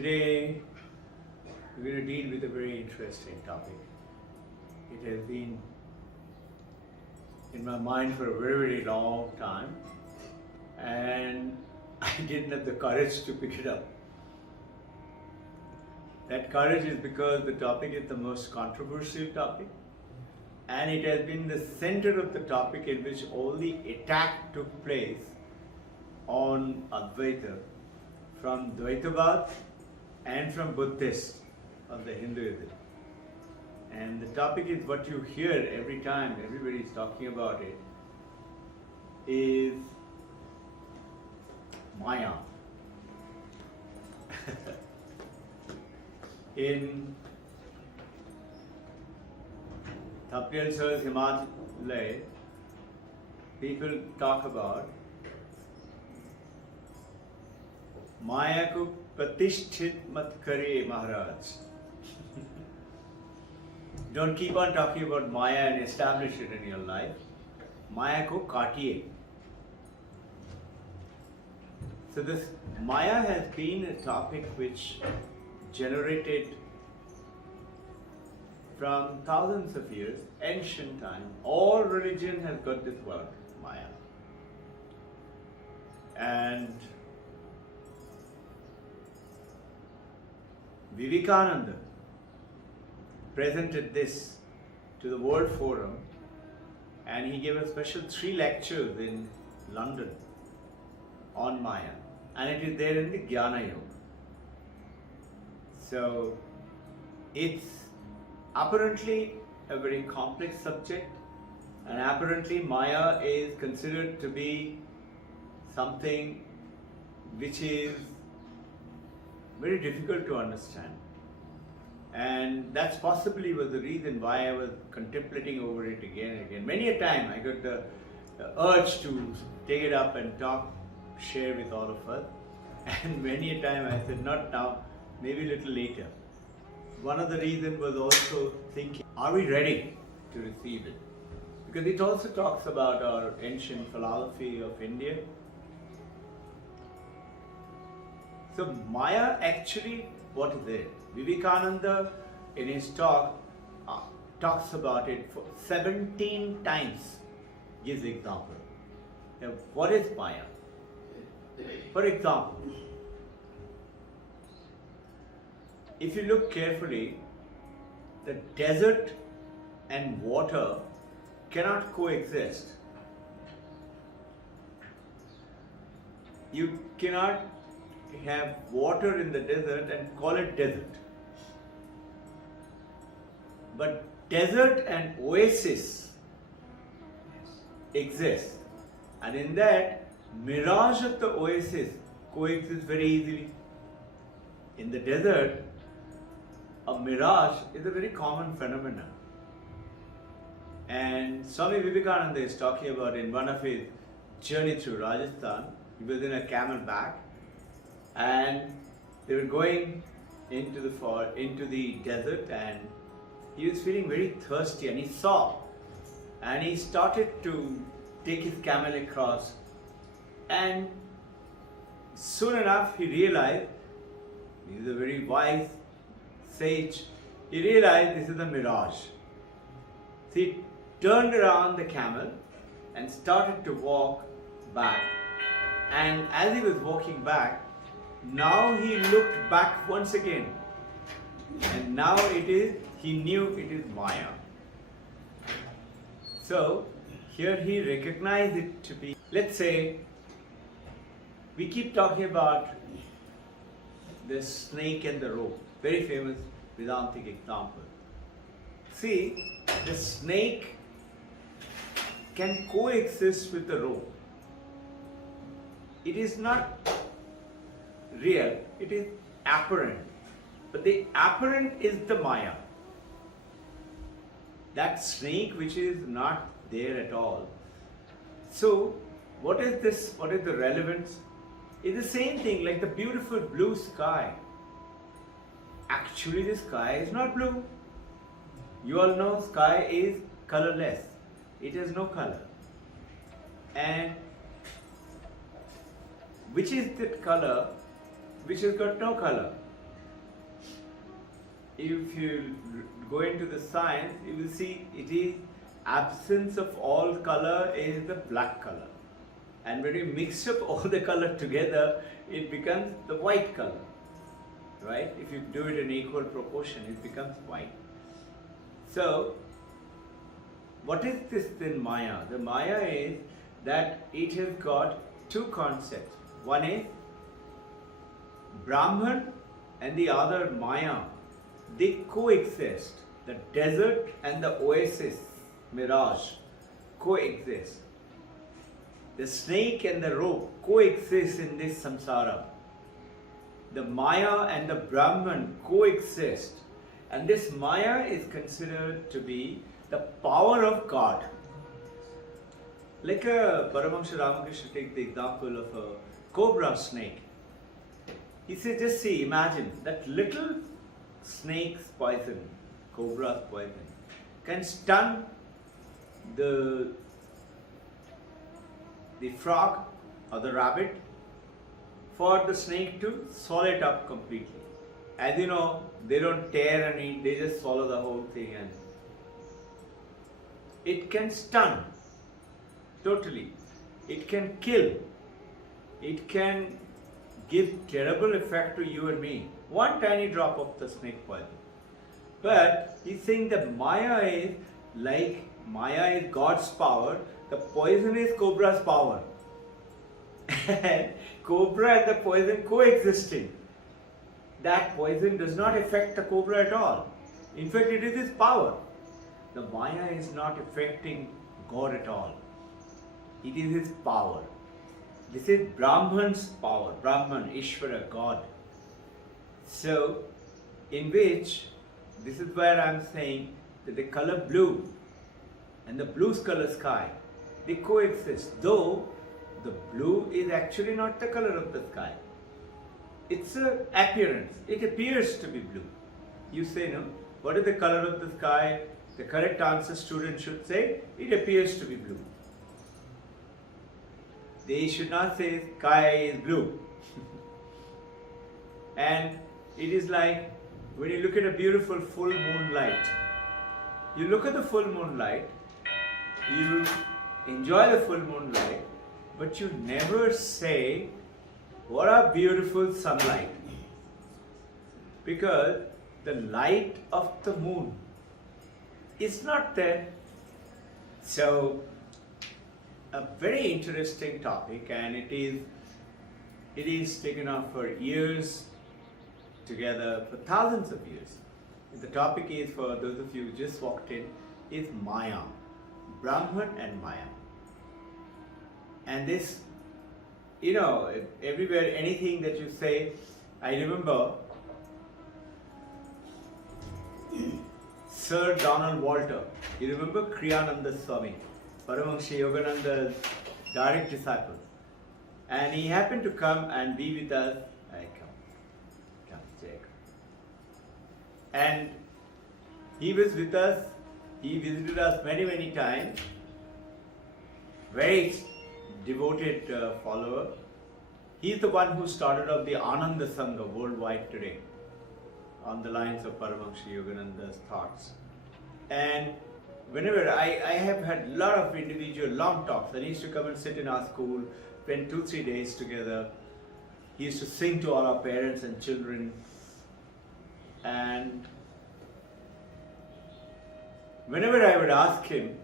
Today we're going to deal with a very interesting topic. It has been in my mind for a very long time and I didn't have the courage to pick it up. That courage is because the topic is the most controversial topic and it has been the center of the topic in which all the attack took place on Advaita from Dvaitavad and from Buddhist of the Hinduism. And the topic is what you hear every time everybody is talking about it is Maya. In Tapyal Sir's Himalaya, people talk about Maya ko pratisthit mat kare Maharaj. Don't keep on talking about Maya and establish it in your life. Maya ko kaatiye. So this Maya has been a topic which generated from thousands of years, ancient time. All religion has got this word, Maya. And Vivekananda presented this to the World Forum and he gave a special 3 lectures in London on Maya, and it is there in the Jnana Yoga. So it's apparently a very complex subject, and apparently Maya is considered to be something which is very difficult to understand. And that's possibly was the reason why I was contemplating over it again and again. Many a time I got the urge to take it up and talk, share with all of us. And many a time I said, not now, maybe a little later. One of the reasons was also thinking, are we ready to receive it? Because it also talks about our ancient philosophy of India. So Maya actually, what is it? Vivekananda in his talk talks about it for 17 times, gives example. Now, what is Maya? For example, if you look carefully, the desert and water cannot coexist. You cannot have water in the desert and call it desert. But desert and oasis exist, and in that mirage of the oasis coexists very easily. In the desert, a mirage is a very common phenomenon. And Swami Vivekananda is talking about in one of his journey through Rajasthan, he was in a camelback and they were going into the desert, and he was feeling very thirsty, and he saw, and he started to take his camel across, and soon enough he realized, he is a very wise sage, he realized this is a mirage. So he turned around the camel and started to walk back, and as he was walking back, now he looked back once again, and now he knew it is Maya. So here he recognized it to be, let's say, we keep talking about the snake and the rope, very famous Vedantic example. See, the snake can coexist with the rope. It is not real, it is apparent. But the apparent is the Maya. That snake which is not there at all. So, what is this? What is the relevance? It's the same thing like the beautiful blue sky. Actually, the sky is not blue. You all know sky is colorless. It has no color. And which is that color which has got no color? if you go into the science, you will see it is absence of all color is the black color. And when you mix up all the color together, it becomes the white color, right? If you do it in equal proportion, it becomes white. So, what is this then Maya? The Maya is that it has got two concepts. One is Brahman and the other Maya. They coexist. The desert and the oasis, mirage, coexist. The snake and the rope coexist in this samsara. The Maya and the Brahman coexist. And this Maya is considered to be the power of God. Like Paramahamsa Ramakrishna takes the example of a cobra snake. He said, just see, imagine that little snake's poison, cobra's poison, can stun the frog or the rabbit for the snake to swallow it up completely. As you know, they don't tear and eat, they just swallow the whole thing, and it can stun totally. It can kill. It can give terrible effect to you and me. One tiny drop of the snake poison. But he's saying that Maya is like, Maya is God's power, the poison is cobra's power. And cobra and the poison coexisting. That poison does not affect the cobra at all. In fact, it is his power. The Maya is not affecting God at all. It is his power. This is Brahman's power. Brahman, Ishvara, God. So, in which, this is where I am saying that the color blue and the blue color sky, they coexist. Though the blue is actually not the color of the sky. It's an appearance. It appears to be blue. You say, no, what is the color of the sky? The correct answer student should say, it appears to be blue. They should not say sky is blue. And it is like when you look at a beautiful full moonlight. You look at the full moonlight, you enjoy the full moonlight, but you never say, what a beautiful sunlight. Because the light of the moon is not there. So, a very interesting topic, and it is taken off for years together, for thousands of years. The topic is, for those of you who just walked in, is Maya, Brahman and Maya. And this, you know, everywhere, anything that you say, I remember Sir Donald Walter. You remember Kriyananda Swami, Paramahamsa Yogananda's direct disciple. And he happened to come and be with us. Come, check. And he was with us. He visited us many, many times. Very devoted follower. He is the one who started off the Ananda Sangha worldwide today, on the lines of Paramahamsa Yogananda's thoughts. And whenever I have had a lot of individual long talks, and he used to come and sit in our school, spend 2-3 days together. He used to sing to all our parents and children. And whenever I would ask him,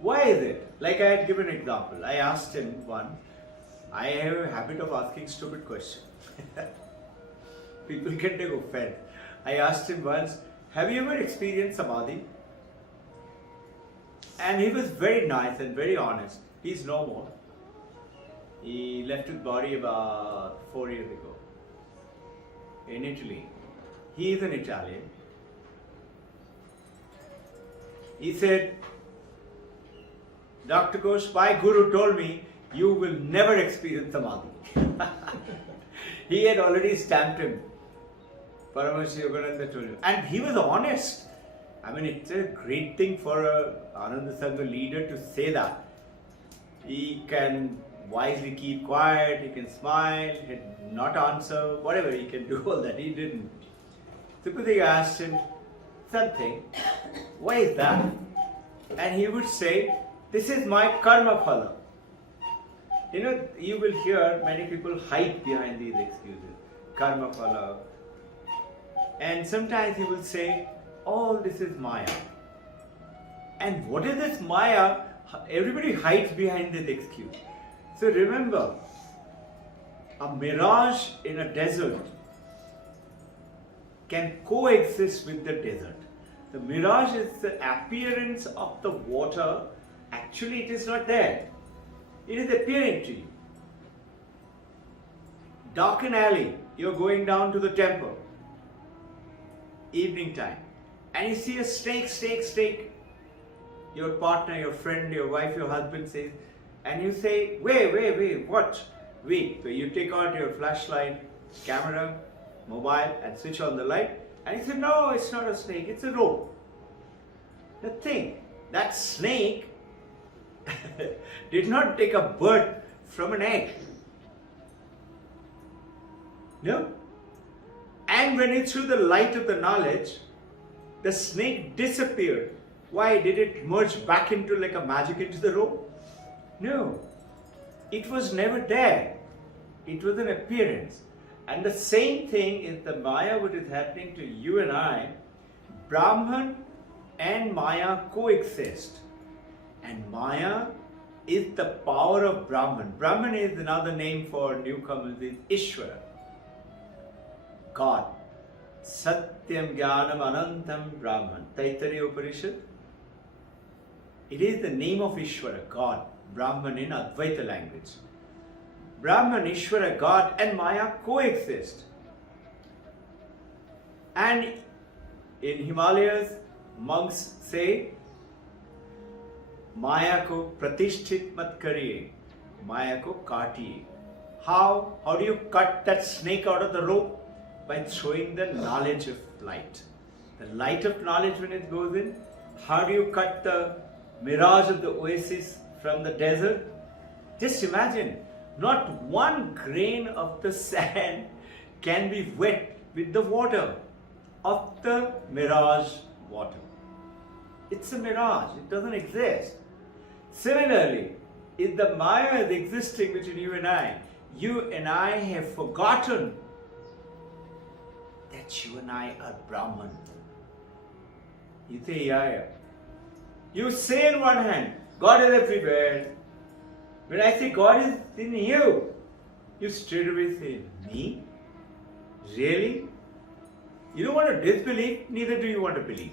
why is it? Like I had given an example. I asked him one, I have a habit of asking stupid questions. People can take offense. I asked him once, have you ever experienced Samadhi? And he was very nice and very honest. He's no more. He left his body about 4 years ago in Italy. He is an Italian. He said, Dr. Ghosh, my guru told me you will never experience Samadhi. He had already stamped him. Paramahamsa Yogananda told him. And he was honest. I mean, it's a great thing for a Ananda Sangha leader to say that. He can wisely keep quiet, he can smile, he can not answer, whatever, he can do all that. He didn't. Suppose they asked him something, why is that? And he would say, this is my karma phala. You know, you will hear many people hide behind these excuses. Karma phala. And sometimes he will say, oh, this is Maya. And what is this Maya? Everybody hides behind this excuse. So remember, a mirage in a desert can coexist with the desert. The mirage is the appearance of the water. Actually, it is not there. It is appearing to you. Dark alley, you're going down to the temple, evening time, and you see a snake. Your partner, your friend, your wife, your husband says, and you say, wait, what? Wait. So you take out your flashlight, camera, mobile, and switch on the light, and you say, no, it's not a snake, it's a rope. The thing, that snake did not take a birth from an egg. No? And when you threw the light of the knowledge, the snake disappeared. Why? Did it merge back into like a magic into the rope? No. It was never there. It was an appearance. And the same thing is the Maya, what is happening to you and I. Brahman and Maya coexist. And Maya is the power of Brahman. Brahman is another name for newcomers, is Ishvara. God. Satyam Jnanam Anantam Brahman. Taittiriya Upanishad. It is the name of Ishvara, God. Brahman in Advaita language. Brahman, Ishvara, God and Maya coexist. And in Himalayas, monks say, Maya ko pratishthit mat kariye, Maya ko kaatiye. How do you cut that snake out of the rope? By throwing the knowledge of light. The light of knowledge when it goes in. How do you cut the mirage of the oasis from the desert? Just imagine, not one grain of the sand can be wet with the water of the mirage water. It's a mirage, it doesn't exist. Similarly, if the Maya is existing between you and I have forgotten that you and I are Brahman. You say, yeah. You say in one hand, God is everywhere. When I say God is in you, you straight away say, me? Really? You don't want to disbelieve, neither do you want to believe.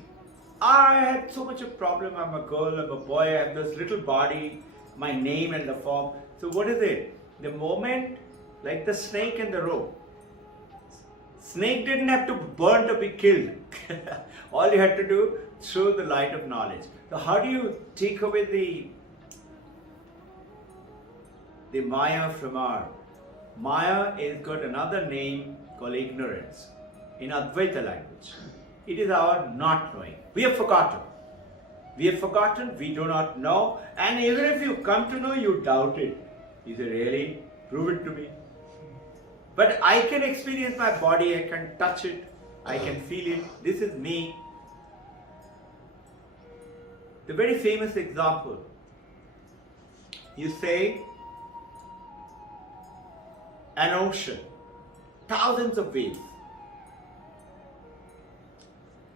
I had so much of problem, I'm a girl, I'm a boy, I have this little body, my name and the form. So what is it? The moment, like the snake and the rope. Snake didn't have to burn to be killed. All you had to do, throw the light of knowledge. So how do you take away the Maya from our? Maya has got another name called ignorance in Advaita language. It is our not knowing. We have forgotten. We do not know. And even if you come to know, you doubt it. You say, really? Prove it to me. But I can experience my body, I can touch it, I can feel it. This is me. The very famous example. You say, an ocean, thousands of waves.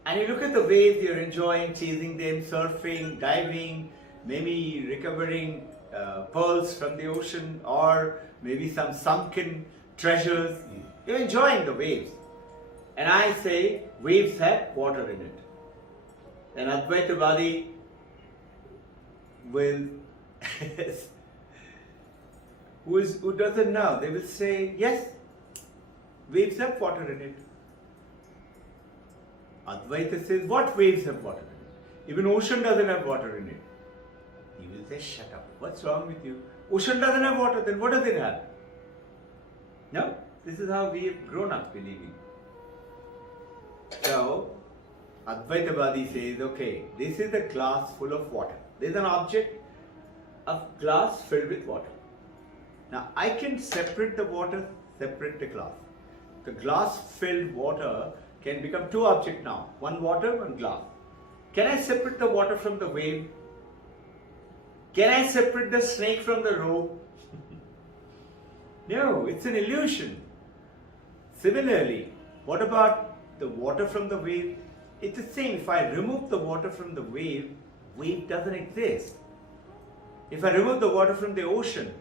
And you look at the waves, you're enjoying, chasing them, surfing, diving, maybe recovering pearls from the ocean or maybe some sunken treasures. You're enjoying the waves. And I say, waves have water in it. And Advaitavadi will, who doesn't know, they will say, yes, waves have water in it. Advaita says, what waves have water in it? Even ocean doesn't have water in it. He will say, shut up, what's wrong with you? Ocean doesn't have water, then what does it have? No, this is how we have grown up believing. So, Advaitavadi says, okay, this is a glass full of water. There is an object of glass filled with water. Now, I can separate the water, separate the glass. The glass filled water can become two objects now. One water, one glass. Can I separate the water from the wave? Can I separate the snake from the rope? No, it's an illusion. Similarly, what about the water from the wave? It's the same. If I remove the water from the wave, wave doesn't exist. If I remove the water from the ocean,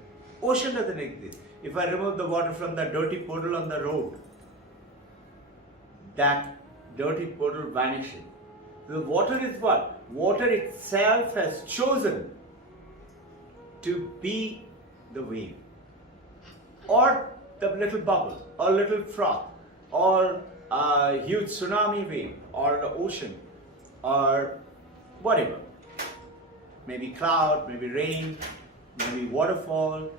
ocean doesn't exist. If I remove the water from the dirty puddle on the road, that dirty puddle vanishes. The water is what? Water itself has chosen to be the wave, or the little bubble, or little froth, or a huge tsunami wave, or the ocean, or whatever. Maybe cloud, maybe rain, maybe waterfall.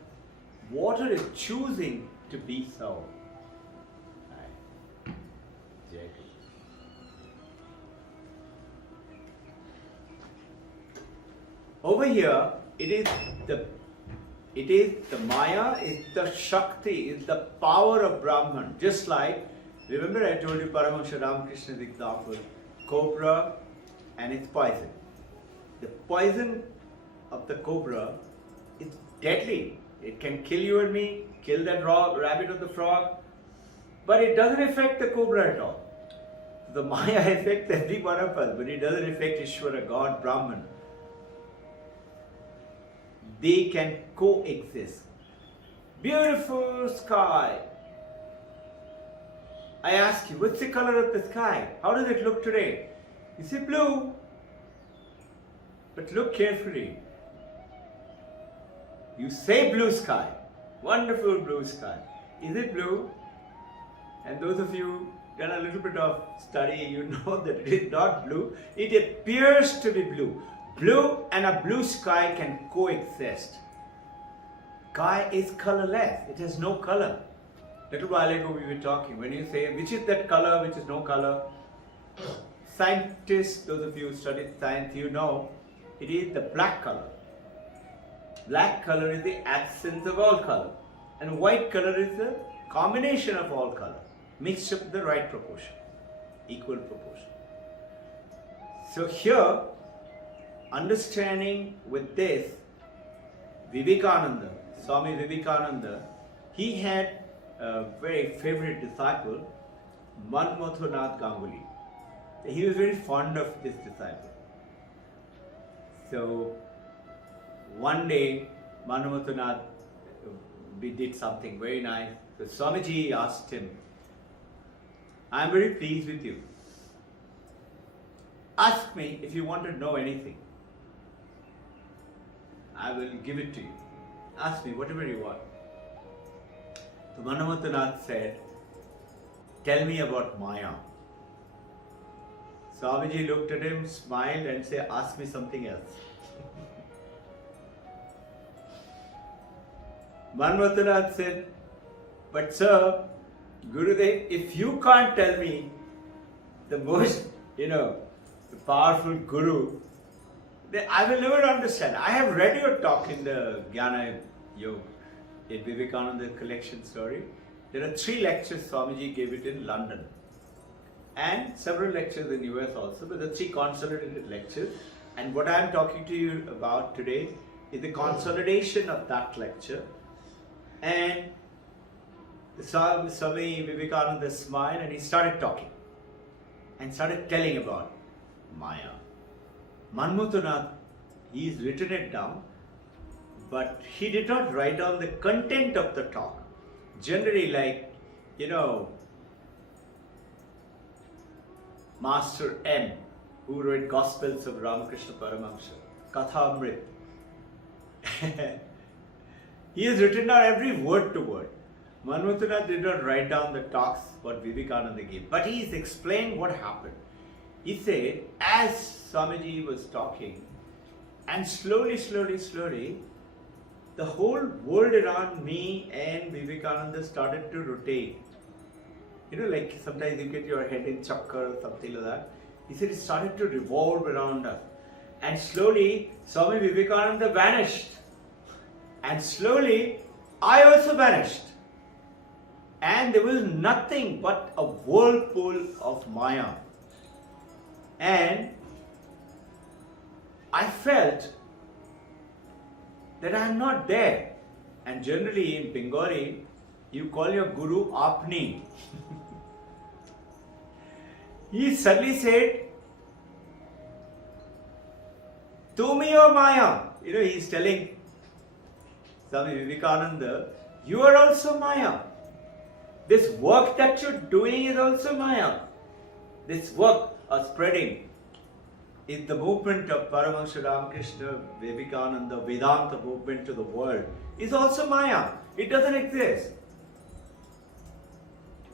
Water is choosing to be so. Right. Exactly. Over here, it is the Maya, is the Shakti, is the power of Brahman. Just like, remember I told you Paramahansa Ramakrishna's example, cobra and its poison. The poison of the cobra is deadly. It can kill you and me, kill that rabbit or the frog, but it doesn't affect the cobra at all. The Maya affects every one of us, but it doesn't affect Ishvara, God, Brahman. They can coexist. Beautiful sky. I ask you, what's the color of the sky? How does it look today? You say blue. But look carefully. You say blue sky. Wonderful blue sky. Is it blue? And those of you done a little bit of study, you know that it is not blue. It appears to be blue. Blue and a blue sky can coexist. Sky is colorless. It has no color. Little while ago we were talking. When you say, which is that color, which is no color? Scientists, those of you who studied science, you know, it is the black color. Black color is the absence of all color. And white color is the combination of all color. Mixed up the right proportion. Equal proportion. So here, understanding with this, Vivekananda, Swami Vivekananda, he had a very favorite disciple, Manmathunath Ganguly. He was very fond of this disciple. So one day, Manmathunath, we did something very nice. So Swamiji asked him, I am very pleased with you. Ask me if you want to know anything. I will give it to you. Ask me whatever you want. So Manmathunath said, tell me about Maya. Swamiji looked at him, smiled and said, ask me something else. Manmathunath said, but sir, Gurudev, if you can't tell me the most, the powerful Guru, then I will never understand. I have read your talk in the Jnana Yoga, in Vivekananda collection story. There are 3 lectures Swamiji gave it in London. And several lectures in US also, but the 3 consolidated lectures. And what I am talking to you about today is the consolidation of that lecture. And Swami Vivekananda smiled and he started talking and started telling about Maya. Manmathunath, he's written it down, but he did not write down the content of the talk. Generally, like, Master M, who wrote Gospels of Ramakrishna Paramahansa, Katha Amrit. He has written down every word to word. Manmathunath did not write down the talks what Vivekananda gave, but he is explained what happened. He said, as Swamiji was talking, and slowly, the whole world around me and Vivekananda started to rotate. Like sometimes you get your head in chakra or something like that. He said it started to revolve around us. And slowly, Swami Vivekananda vanished. And slowly, I also vanished. And there was nothing but a whirlpool of Maya. And I felt that I am not there. And generally in Bengali, you call your guru Apni. He suddenly said, Tumi o Maya. He's telling Swami Vivekananda, you are also Maya. This work that you're doing is also Maya. This work of spreading is the movement of Paramahansa Ramakrishna Vivekananda Vedanta movement to the world is also Maya. It doesn't exist.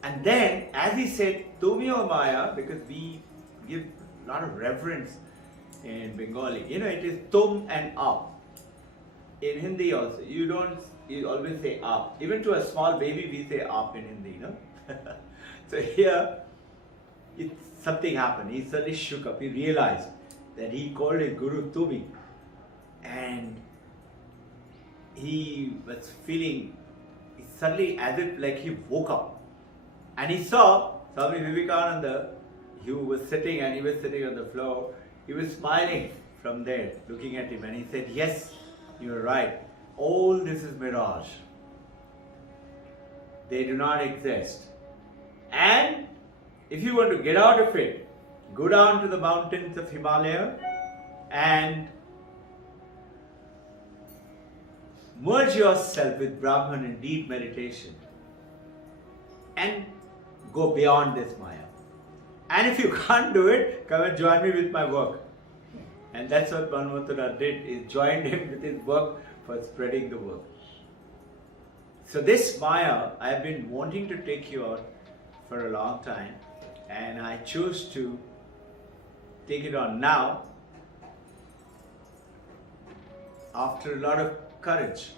And then, as he said, Tumi o Maya, because we give a lot of reverence in Bengali, it is Tum and Ap. In Hindi also, you always say Ap. Even to a small baby, we say Ap in Hindi, So here, something happened. He suddenly shook up. He realized that he called his guru Tumi. And he was feeling suddenly as if like he woke up. And he saw Swami Vivekananda, he was sitting on the floor. He was smiling from there, looking at him, and he said, yes, you're right. All this is mirage. They do not exist. And if you want to get out of it, go down to the mountains of Himalaya and merge yourself with Brahman in deep meditation and go beyond this Maya. And if you can't do it, come and join me with my work. And that's what Manvantara did, is joined him with his work for spreading the work. So this Maya, I have been wanting to take you out for a long time, and I chose to take it on now after a lot of courage.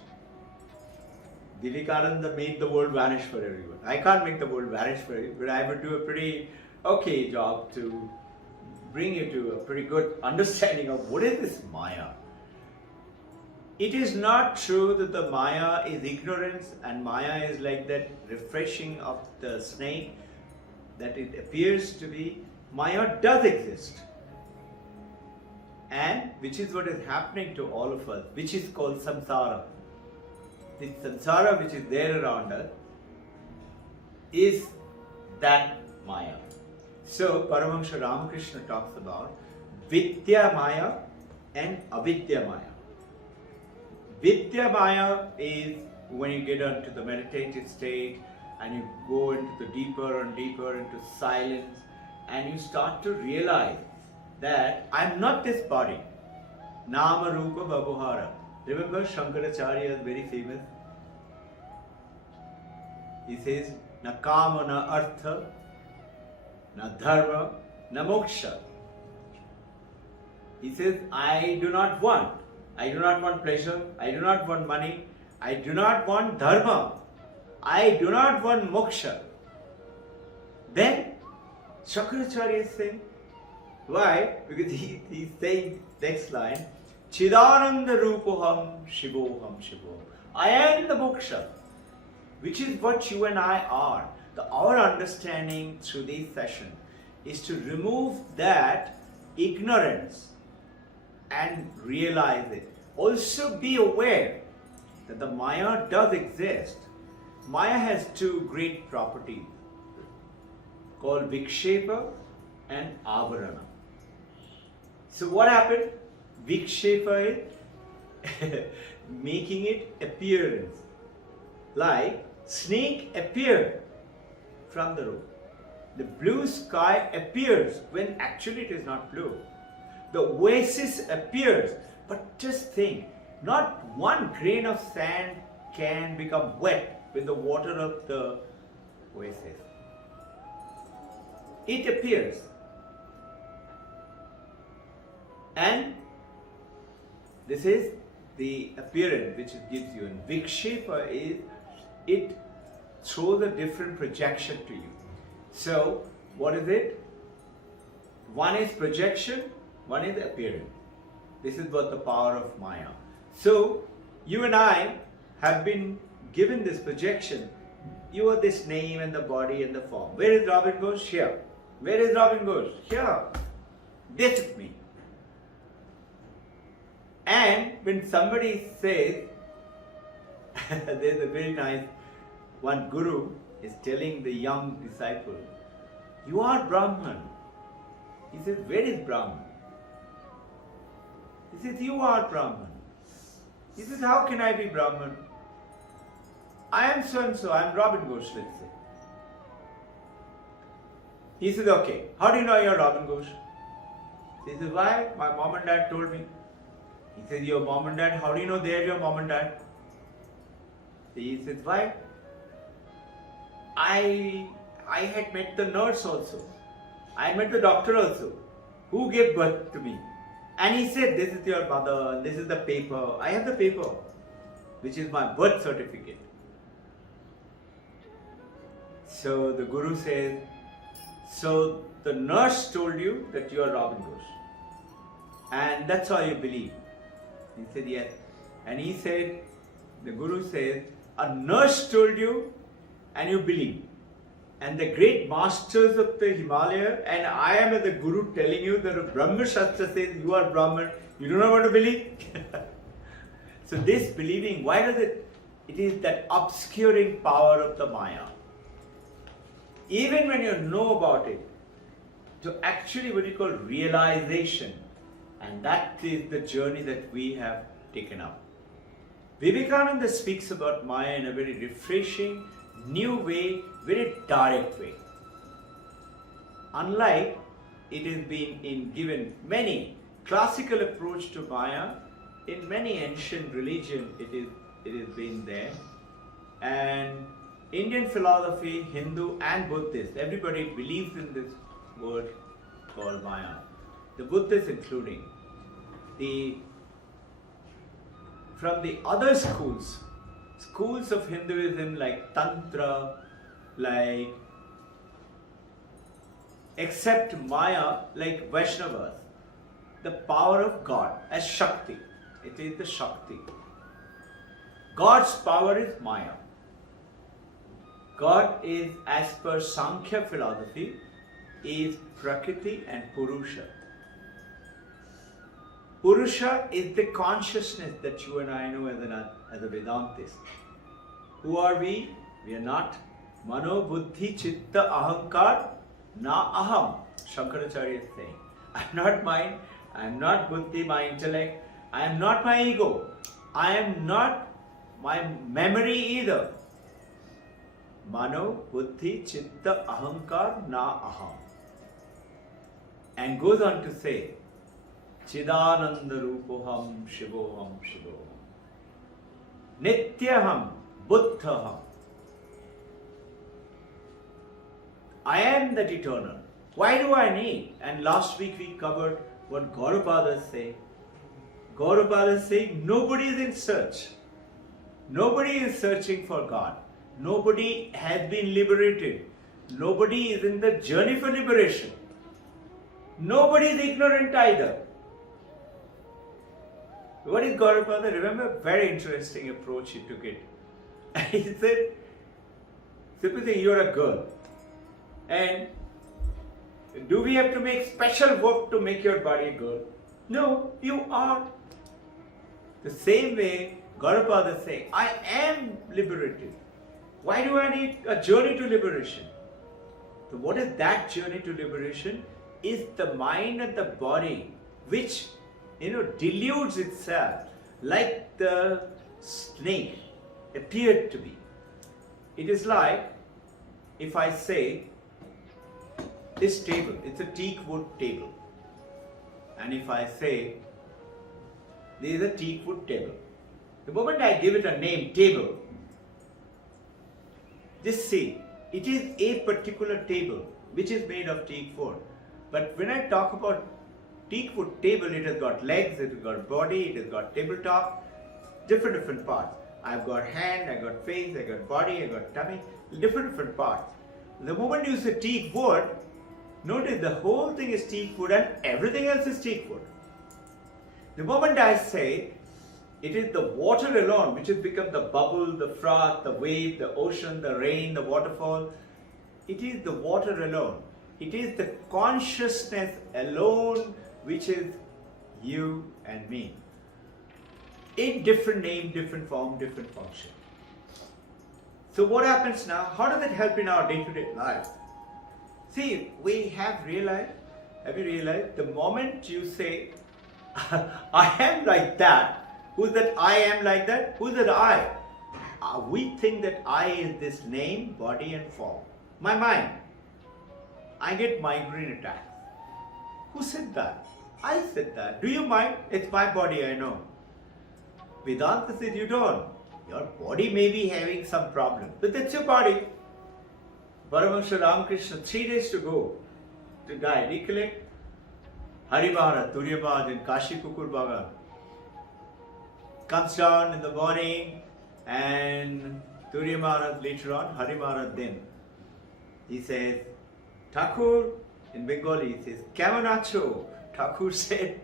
Vivekananda made the world vanish for everyone. I can't make the world vanish for you, but I would do a pretty okay job to bring you to a pretty good understanding of what is this Maya. It is not true that the Maya is ignorance and Maya is like that refreshing of the snake that it appears to be. Maya does exist, and which is what is happening to all of us, which is called samsara. The samsara which is there around us is that Maya. So Paramahansa Ramakrishna talks about Vidya Maya and Avidya Maya. Vidya Maya is when you get into the meditative state and you go into the deeper and deeper into silence, and you start to realize that I'm not this body. Nama Rupa Bhavuhara. Remember Shankaracharya is very famous. He says, na kama na artha, na dharma, na moksha. He says, I do not want pleasure, I do not want money, I do not want dharma, I do not want moksha. Then Shankaracharya is saying, why? Because he's saying next line, Chidananda Rupoham Shivoham Shivoham. I am the moksha, which is what you and I are. Our understanding through this session is to remove that ignorance and realize it. Also be aware that the Maya does exist. Maya has two great properties called Vikshepa and Avarana. So what happened? Vikshepa is making it appearance. Like snake appeared from the road. The blue sky appears when actually it is not blue. The oasis appears, but just think, not one grain of sand can become wet with the water of the oasis. It appears. And this is the appearance which it gives you. And Vikshepa is, it throws a different projection to you. So, what is it? One is projection, one is appearance. This is what the power of Maya. So, you and I have been given this projection you are this name and the body and the form. Where is Robbin Ghosh? Here. Where is Robbin Ghosh? Here. This is me. And when somebody says, there's a very nice, one guru is telling the young disciple, you are Brahman. He says, where is Brahman? He says, you are Brahman. He says, how can I be Brahman? I am so and so, I am Robbin Ghosh, let's say. He says, okay, how do you know you're Robbin Ghosh? He says, why? My mom and dad told me. He says, your mom and dad, how do you know they're your mom and dad? He says, why? I had met the nurse also. I met the doctor also, who gave birth to me. And he said, this is your mother, this is the paper. I have the paper, which is my birth certificate. So the guru says, so the nurse told you that you are Robbin Ghosh. And that's how you believe. He said, yes. And he said, the guru says, a nurse told you and you believe. And the great masters of the Himalaya, and I am as a guru telling you that a Brahma Shastra says you are Brahman, you do not want to believe? So this believing, why does it is that obscuring power of the Maya. Even when you know about it, to actually what you call realization, and that is the journey that we have taken up. Vivekananda speaks about Maya in a very refreshing, new way, very direct way. Unlike it has been given many classical approach to Maya, in many ancient religion it has been there, and Indian philosophy, Hindu and Buddhist, everybody believes in this word called Maya. The Buddhists including. From the other schools of Hinduism like Tantra, like accept Maya like Vaishnavas, the power of God as Shakti. It is the Shakti. God's power is Maya. God is, as per Sankhya philosophy, is Prakriti and Purusha. Purusha is the consciousness that you and I know as a Vedantist. Who are we? We are not Mano, Buddhi, Chitta, Ahankar, Na Aham. Shankaracharya is saying, I am not mind, I am not Buddhi, my intellect, I am not my ego, I am not my memory either. Mano, Buddhi, Chitta, Ahankar, Na Aham. And goes on to say, Chidananda Rupoham Shivoham Shivoham Nityaham Buddhaham. I am that eternal. Why do I need? And last week we covered what Gaudapada say. Gaudapada is saying nobody is in search. Nobody is searching for God. Nobody has been liberated. Nobody is in the journey for liberation. Nobody is ignorant either. What is Gaudapada? Remember, very interesting approach he took it. He said, suppose you're a girl, and do we have to make special work to make your body a girl? No, you are. The same way Gaudapada is saying, I am liberated. Why do I need a journey to liberation? So what is that journey to liberation? Is the mind and the body which deludes itself like the snake appeared to be. It is like if I say this table, it's a teak wood table, and if I say this is a teak wood table, the moment I give it a name, table, just see, it is a particular table which is made of teak wood. But when I talk about teak wood table, it has got legs, it has got body, it has got tabletop, different parts. I've got hand, I've got face, I've got body, I've got tummy, different parts. The moment you say teak wood, notice the whole thing is teak wood and everything else is teak wood. The moment I say It is the water alone which has become the bubble, the froth, the wave, the ocean, the rain, the waterfall. It is the water alone. It is the consciousness alone which is you and me. In different name, different form, different function. So what happens now? How does it help in our day-to-day life? See, we have realized, have you realized, the moment you say, I am like that, who's that I am like that? Who's that I? We think that I is this name, body and form. My mind. I get migraine attacks. Who said that? I said that. Do you mind? It's my body, I know. Vedanta said you don't. Your body may be having some problem, but that's your body. Paramahansa Ramakrishna, 3 days to go to die. Recollect? Hari Maharaj, Turya Maharaj in Kashi Kukur Bagan comes down in the morning, and Turya Maharaj later on, Hari Maharaj then. He says, Thakur, in Bengali, he says, Kemon acho? Thakur said,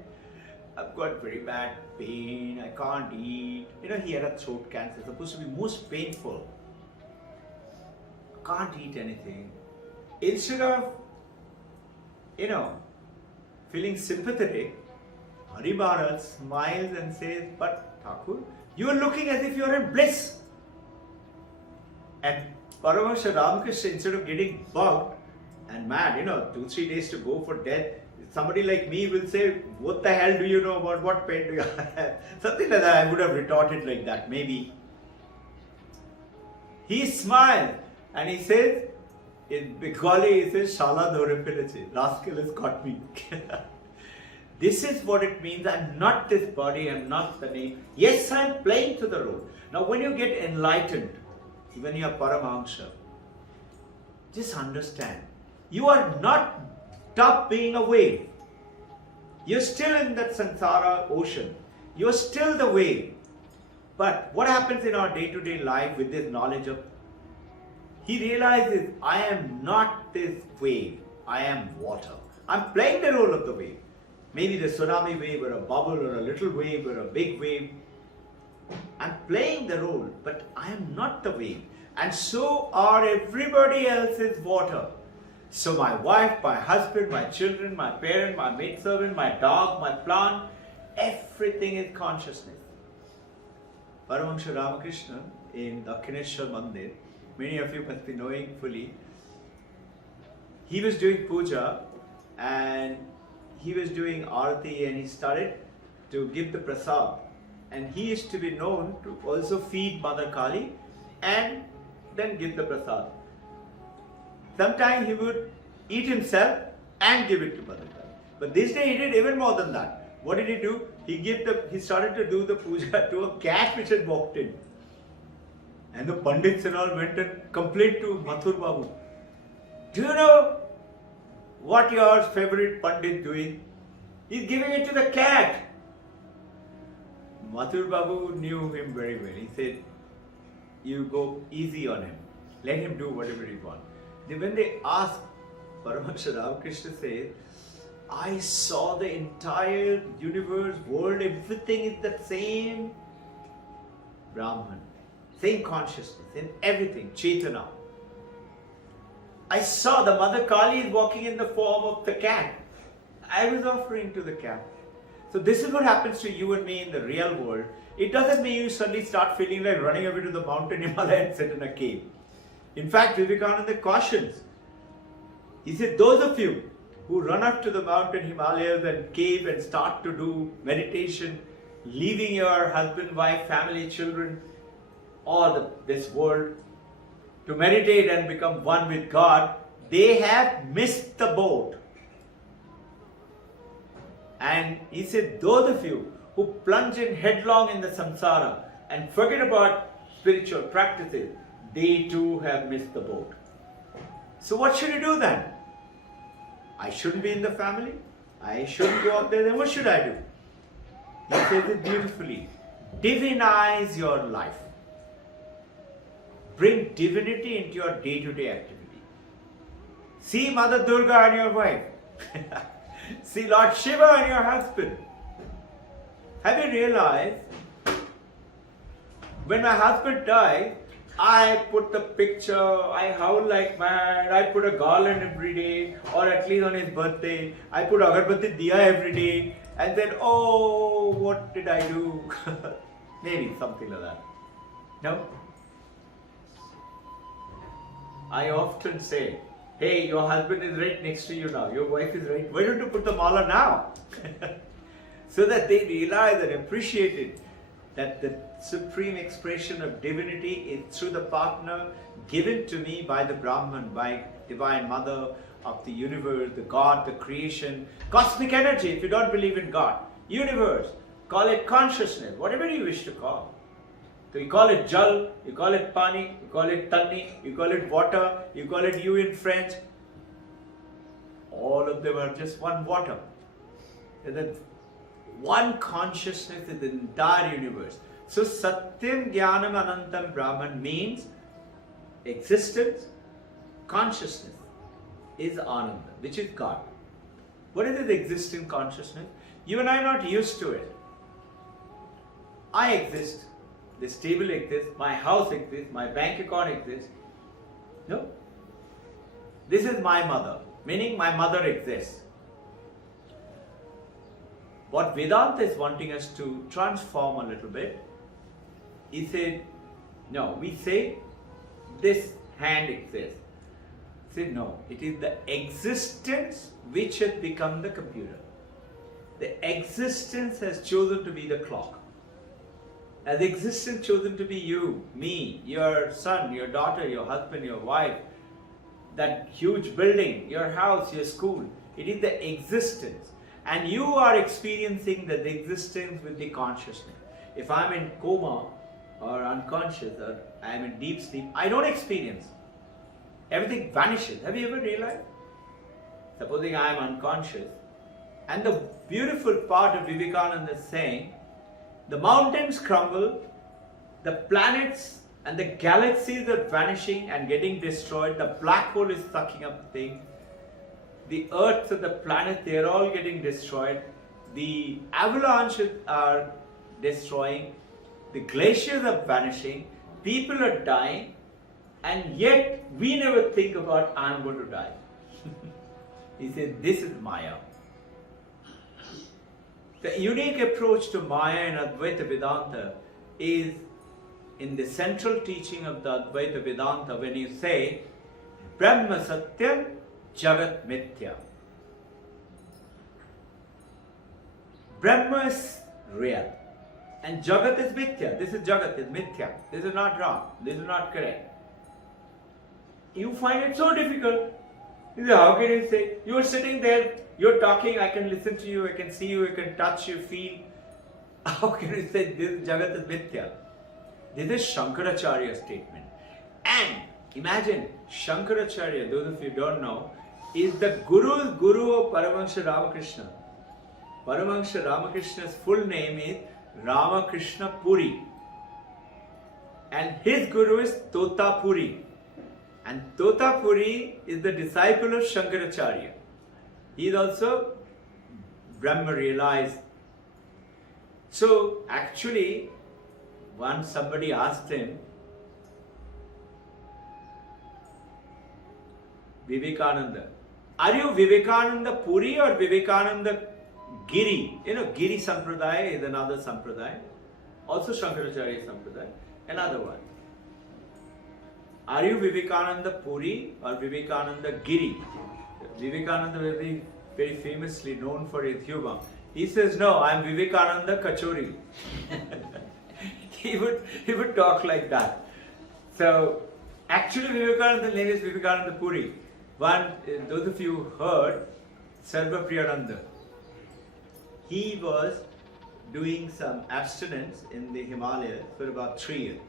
I've got very bad pain, I can't eat. You know, he had a throat cancer, supposed to be most painful. Can't eat anything. Instead of, feeling sympathetic, Hari Maharaj smiles and says, but Thakur, you are looking as if you are in bliss. And Paramahansa Ramakrishna, instead of getting bugged and mad, 2-3 days to go for death, somebody like me will say, what the hell do you know about what pain do you have? Something like that. I would have retorted like that, maybe. He smiled and he says, in Bengali, he says, Shala dore peleche, rascal has caught me. This is what it means. I'm not this body, I'm not the name. Yes, I'm playing to the role. Now, when you get enlightened, when you are Paramahansa, just understand, you are not stop being a wave. You're still in that samsara ocean. You're still the wave. But what happens in our day-to-day life with this knowledge of, he realizes, I am not this wave. I am water. I'm playing the role of the wave. Maybe the tsunami wave or a bubble or a little wave or a big wave. I'm playing the role, but I am not the wave. And so are everybody else's water. So my wife, my husband, my children, my parent, my maidservant, my dog, my plant, everything is consciousness. Paramahansa Ramakrishna in Dakshineshwar Mandir, many of you must be knowing fully, he was doing puja and he was doing arati and he started to give the prasad. And he is to be known to also feed Mother Kali and then give the prasad. Sometimes he would eat himself and give it to Mother Kali. But this day he did even more than that. What did he do? He started to do the puja to a cat which had walked in. And the Pandits and all went and complained to Mathur Babu. Do you know what your favorite Pandit doing? He's giving it to the cat. Mathur Babu knew him very well. He said, you go easy on him. Let him do whatever he wants. When they asked, Paramahansa Ramakrishna says, I saw the entire universe, world, everything is the same Brahman, same consciousness, in everything, Chaitana. I saw the Mother Kali is walking in the form of the cat. I was offering to the cat. So this is what happens to you and me in the real world. It doesn't mean you suddenly start feeling like running away to the mountain Himalaya and sit in a cave. In fact, Vivekananda cautions. He said, those of you who run up to the mountain Himalayas and cave and start to do meditation, leaving your husband, wife, family, children, or this world, to meditate and become one with God, they have missed the boat. And he said, those of you who plunge in headlong in the samsara and forget about spiritual practices, they too have missed the boat. So what should you do then? I shouldn't be in the family. I shouldn't go up there. Then what should I do? He says it beautifully. Divinize your life. Bring divinity into your day-to-day activity. See Mother Durga and your wife. See Lord Shiva and your husband. Have you realized When my husband died, I put the picture, I howl like mad, I put a garland every day, or at least on his birthday, I put agarbatti diya every day, and then, oh, what did I do? Maybe something like that. No? I often say, hey, your husband is right next to you now, your wife is right, why don't you put the mala now? So that they realize and appreciate it, that the supreme expression of divinity is through the partner given to me by the Brahman, by Divine Mother of the universe, the God, the creation, cosmic energy. If you don't believe in God, universe, call it consciousness, whatever you wish to call. So you call it jal, you call it pani, you call it tanni, you call it water, you call it you in French. All of them are just one water. And then one consciousness is the entire universe. So Satyam Jnanam Anantam Brahman means existence, consciousness is Ananda, which is God. What is this existing consciousness? You and I are not used to it. I exist, this table exists, my house exists, my bank account exists. No? This is my mother, meaning my mother exists. What Vedanta is wanting us to transform a little bit, he said, no, we say this hand exists. He said, no, it is the existence which has become the computer. The existence has chosen to be the clock. Has existence chosen to be you, me, your son, your daughter, your husband, your wife, that huge building, your house, your school. It is the existence. And you are experiencing the existence with the consciousness. If I'm in coma or unconscious or I'm in deep sleep, I don't experience. Everything vanishes. Have you ever realized? Supposing I'm unconscious, and the beautiful part of Vivekananda is saying, the mountains crumble, the planets and the galaxies are vanishing and getting destroyed, the black hole is sucking up things, the earth and the planet, they are all getting destroyed, the avalanches are destroying, the glaciers are vanishing, people are dying, and yet we never think about I'm going to die. He said, this is Maya. The unique approach to Maya in Advaita Vedanta is in the central teaching of the Advaita Vedanta when you say, Brahma Satyam Jagat Mithya. Brahma is real and Jagat is Mithya. This is Jagat, is Mithya. This is not wrong. This is not correct. You find it so difficult. You say, how can you say? You are sitting there, you're talking, I can listen to you, I can see you, I can touch you, feel. How can you say this Jagat is Mithya? This is Shankaracharya's statement. And imagine, Shankaracharya, those of you who don't know, is the Guru's Guru of Paramahansa Ramakrishna. Paramahansa Ramakrishna's full name is Ramakrishna Puri. And his Guru is Tota Puri. And Tota Puri is the disciple of Shankaracharya. He is also Brahma realized. So actually, once somebody asked him, Vivekananda, are you Vivekananda Puri or Vivekananda Giri? You know, Giri Sampradaya is another Sampradaya. Also Shankaracharya Sampradaya, another one. Are you Vivekananda Puri or Vivekananda Giri? Vivekananda will be very famously known for his humor. He says, no, I am Vivekananda Kachori. he would talk like that. So, actually Vivekananda's name is Vivekananda Puri. One, those of you who heard, Sarva Priyananda. He was doing some abstinence in the Himalayas for about 3 years.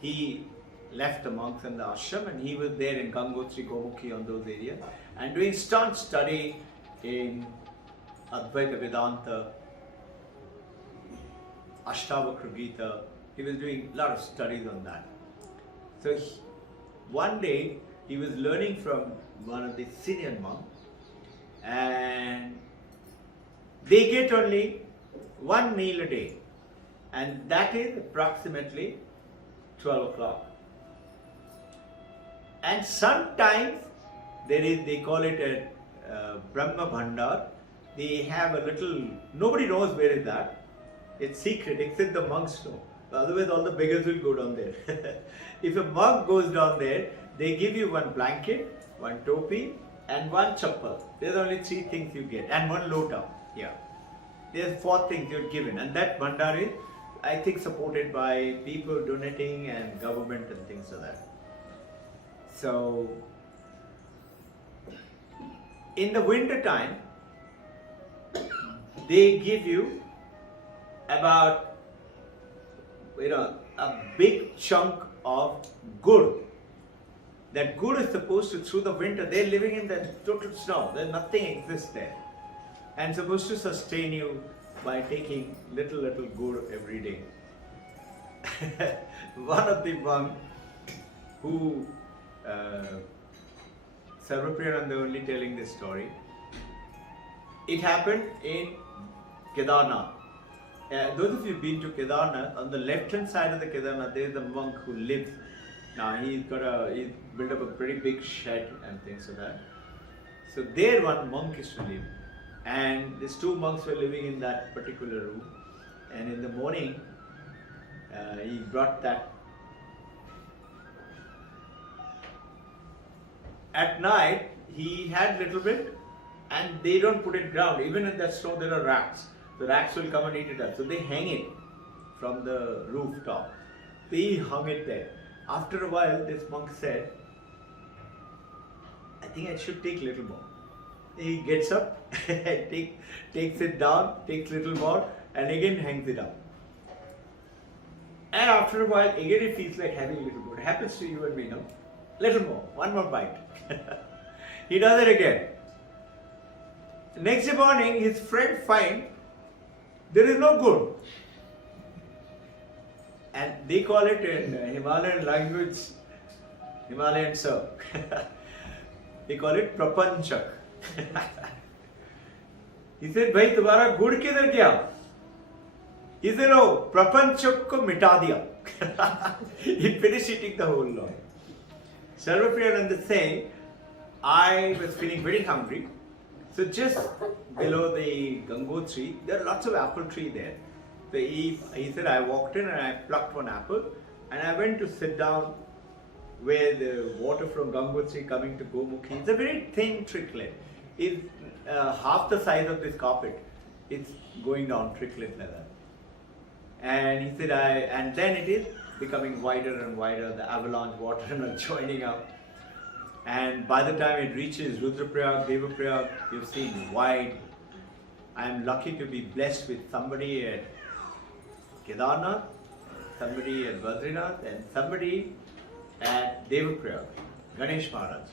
He left the monks and the ashram and he was there in Gangotri, Gomukhi on those areas and doing staunch study in Advaita Vedanta, Ashtavakra Gita. He was doing a lot of studies on that. So one day he was learning from one of the senior monks and they get only one meal a day and that is approximately 12 o'clock. And sometimes they call it a Brahma Bhandar. They have a little, nobody knows where is that. It's secret, except the monks know. Otherwise all the beggars will go down there. If a monk goes down there, they give you one blanket, one topi and one chappal. There's only 3 things you get, and one lota. Yeah. There's 4 things you're given, and that bhandar is, I think, supported by people donating and government and things like that. So, in the winter time, they give you about, a big chunk of gur. That gur is supposed to, through the winter, they're living in the total snow. There's nothing exists there. And supposed to sustain you by taking little gur every day. One of the monks who, Sarvapriyananda only telling this story, it happened in Kedarnath. Those of you who've been to Kedarnath, on the left hand side of the Kedarnath, there is a monk who lives. Now he's built up a pretty big shed and things like that. So there one monk used to live, and these 2 monks were living in that particular room. And in the morning, he brought that. At night, he had little bit, and they don't put it ground. Even in that snow, there are rats. The rats will come and eat it up. So they hang it from the rooftop. They hung it there. After a while, this monk said, I think I should take little more. He gets up, takes it down, takes little more, and again hangs it up. And after a while, again it feels like having a little more. It happens to you and me, no? Little more, one more bite. He does it again. Next morning, his friend finds there is no gur. And they call it in Himalayan language, Himalayan sir. They call it prapanchak. He said, "Bhai, तुम्हारा गुड़ किधर गया?" He said, "Oh, prapanchak ko mita diya." He finished eating the whole lot. Sarvapriyananda is saying, I was feeling very hungry. So just below the Gangotri, there are lots of apple tree there. So he said, I walked in and I plucked one apple and I went to sit down where the water from Gangotri coming to Gomukhi. It's a very thin tricklet. It's half the size of this carpet. It's going down tricklet like that. And he said, and then it is becoming wider and wider, the avalanche water are joining up. And by the time it reaches Rudraprayag, Devaprayag, you've seen wide. I am lucky to be blessed with somebody at Kedarnath, somebody at Badrinath, and somebody at Devaprayag, Ganesh Maharaj.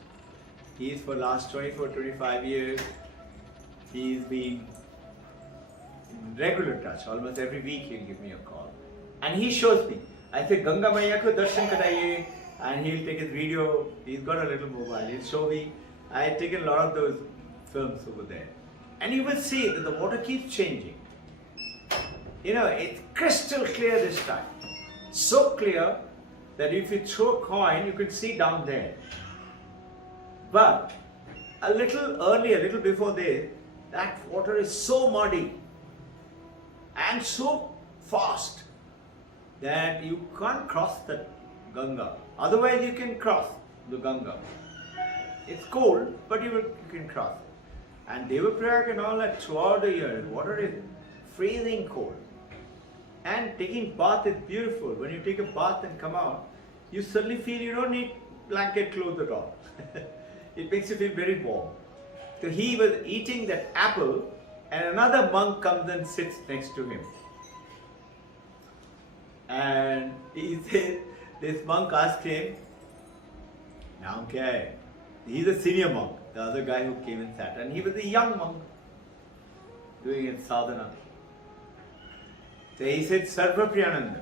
He is for last 24-25 years. He's been in regular touch. Almost every week he'll give me a call. And he shows me. I say, Ganga Maiya ko darshan karaiye. And he'll take his video. He's got a little mobile. He'll show me. I had taken a lot of those films over there. And you will see that the water keeps changing. You know, it's crystal clear this time. So clear that if you throw a coin, you can see down there. But a little earlier, a little before this, that water is so muddy and so fast that you can't cross the Ganga. Otherwise, you can cross the Ganga. It's cold, but you can cross. And Devaprayag and all that throughout the year, water is freezing cold. And taking bath is beautiful. When you take a bath and come out, you suddenly feel you don't need blanket clothes at all. It makes you feel very warm. So he was eating that apple, and another monk comes and sits next to him. And he said, this monk asked him, "Naam kya hai?" He's a senior monk, the other guy who came and sat, and he was a young monk doing his sadhana. So he said, Sarvapriyananda.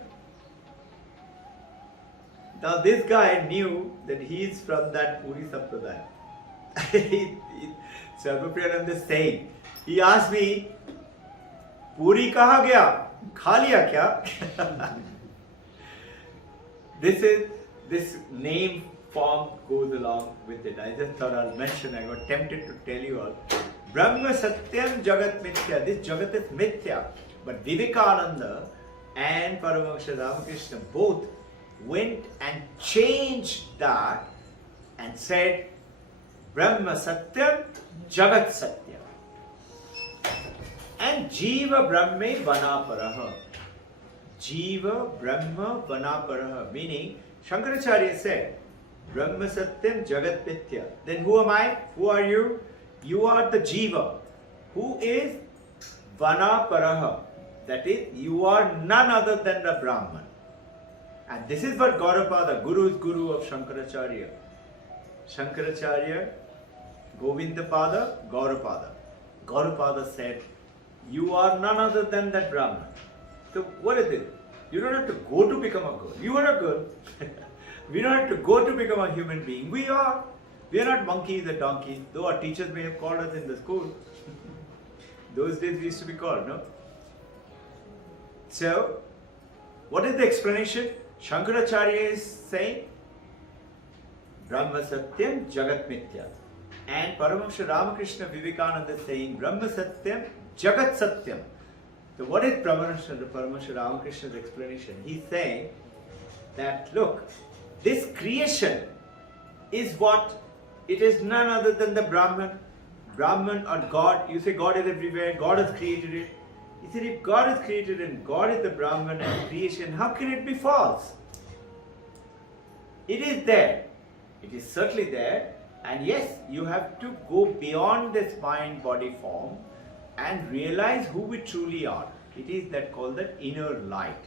Now this guy knew that he is from that Puri Sampradaya. Sarvapriyananda is saying, he asked me, Puri kaha gaya? Kha liya kya? This name form goes along with it. I just thought I'll mention, I got tempted to tell you all. Brahma Satyam Jagat Mithya. This Jagat is Mithya. But Vivekananda and Paramahansa Ramakrishna both went and changed that and said Brahma Satyam Jagat Satyam. And Jiva Brahme Vanaparaha. Jiva Brahma Vanaparaha. Meaning, Shankaracharya said, Brahma Satyam Jagat Mithya. Then who am I? Who are you? You are the Jiva. Who is Vanaparaha? That is, you are none other than the Brahman. And this is what Gaurapada, Guru is Guru of Shankaracharya. Shankaracharya, Govindapada, Gaurapada. Gaurapada said, you are none other than that Brahman. So what is it? You don't have to go to become a girl. You are a girl. We don't have to go to become a human being. We are. We are not monkeys or donkeys, though our teachers may have called us in the school. Those days we used to be called, no? So, what is the explanation? Shankaracharya is saying, Brahma Satyam Jagat Mithya. And Paramahansa Ramakrishna Vivekananda is saying, Brahma Satyam Jagat Satyam. So what is Paramahansa Ramakrishna's explanation? He's saying that, look, this creation is what? It is none other than the Brahman. Brahman or God. You say God is everywhere, God has created it. He said, if God is created and God is the Brahman and creation, how can it be false? It is there. It is certainly there. And yes, you have to go beyond this mind, body, form and realize who we truly are. It is that called the inner light.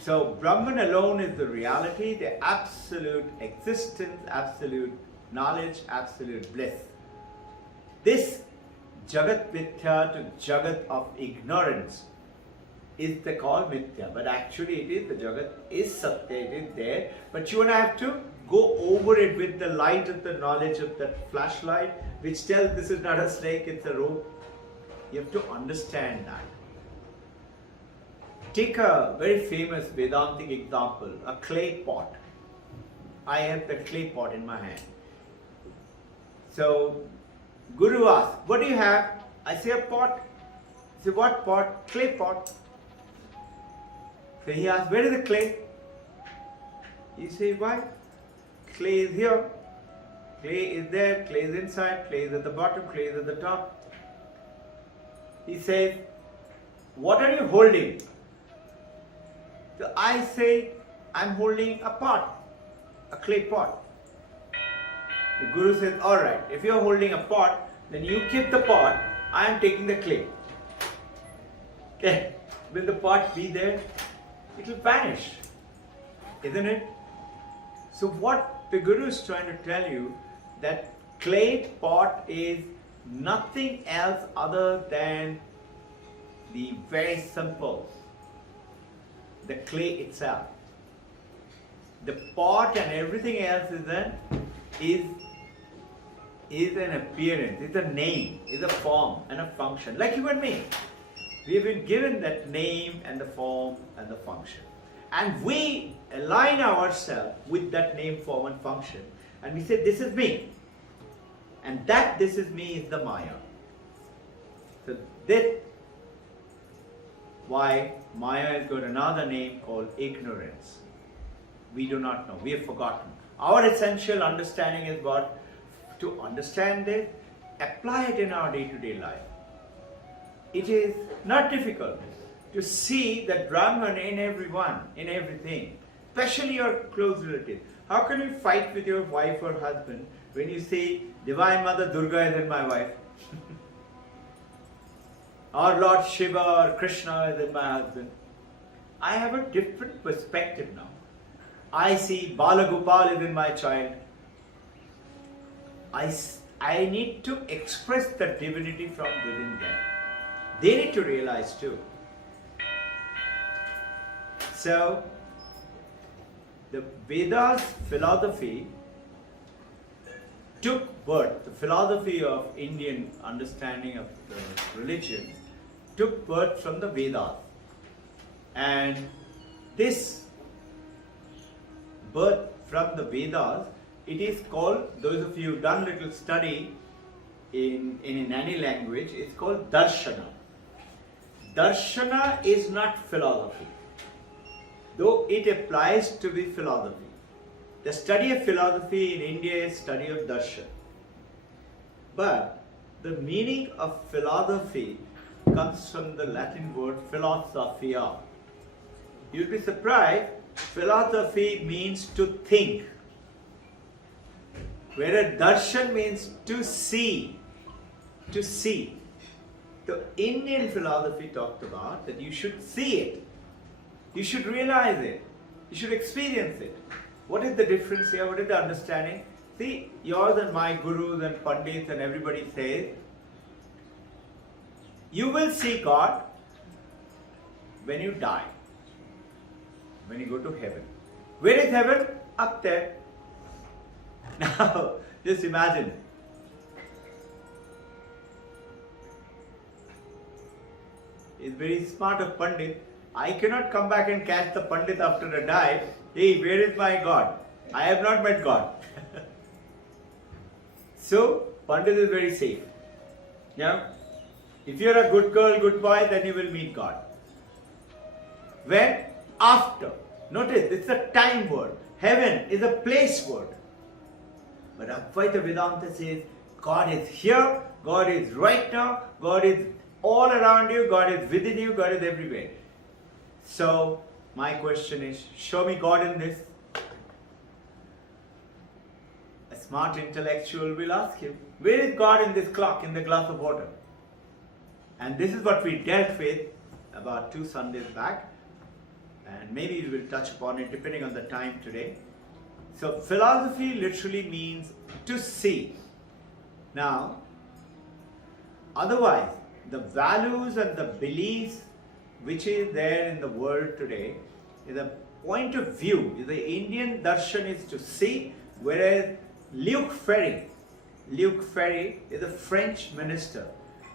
So Brahman alone is the reality, the absolute existence, absolute knowledge, absolute bliss. This Jagat Mithya to Jagat of ignorance is the call Mithya, but actually it is, the Jagat is Satya, it is there, but you and I have to go over it with the light of the knowledge of that flashlight which tells this is not a snake, it's a rope. You have to understand that. Take a very famous Vedantic example, a clay pot. I have the clay pot in my hand. So, Guru asks, what do you have? I say a pot. I say, what pot? Clay pot. So he asks, where is the clay? You say, why? Clay is here. Clay is there, clay is inside, clay is at the bottom, clay is at the top. He says, what are you holding? So I say, I'm holding a pot, a clay pot. The Guru says, alright, if you're holding a pot, then you keep the pot, I am taking the clay. Okay, will the pot be there? It will vanish, isn't it? So what the Guru is trying to tell you, that clay pot is nothing else other than the very simple, the clay itself. The pot and everything else is an appearance, is a name, is a form and a function. Like you and me. We have been given that name and the form and the function. And we align ourselves with that name, form and function. And we say, this is me. And that this is me is the Maya. So this, why Maya has got another name called ignorance. We do not know. We have forgotten. Our essential understanding is what? To understand this, apply it in our day-to-day life. It is not difficult to see that Brahman in everyone, in everything, especially your close relatives. How can you fight with your wife or husband when you say, Divine Mother Durga is in my wife? Or Lord Shiva or Krishna is in my husband? I have a different perspective now. I see Balagopal is in my child. I need to express the divinity from within them. They need to realize too. So, the Vedas philosophy took birth, the philosophy of Indian understanding of the religion took birth from the Vedas. And this birth from the Vedas. It is called, those of you who've done little study in any language, it's called darshana. Darshana is not philosophy, though it applies to be philosophy. The study of philosophy in India is study of darshan. But the meaning of philosophy comes from the Latin word philosophia. You'll be surprised, philosophy means to think, whereas darshan means to see. To see. The Indian philosophy talked about that you should see it, you should realize it, you should experience it. What is the difference here? What is the understanding? See, yours and my gurus and pandits and everybody says, you will see God when you die, when you go to heaven. Where is heaven? Up there. Now, just imagine. It's very smart of Pandit. I cannot come back and catch the Pandit after I die. Hey, where is my God? I have not met God. So, Pandit is very safe. Yeah? If you are a good girl, good boy, then you will meet God. When? After. Notice, it's a time word. Heaven is a place word. But Advaita Vedanta says, God is here, God is right now, God is all around you, God is within you, God is everywhere. So, my question is, show me God in this. A smart intellectual will ask you, where is God in this clock, in the glass of water? And this is what we dealt with about 2 Sundays back. And maybe we will touch upon it depending on the time today. So, philosophy literally means to see. Now, otherwise, the values and the beliefs which is there in the world today is a point of view. The Indian darshan is to see, whereas Luc Ferry is a French minister,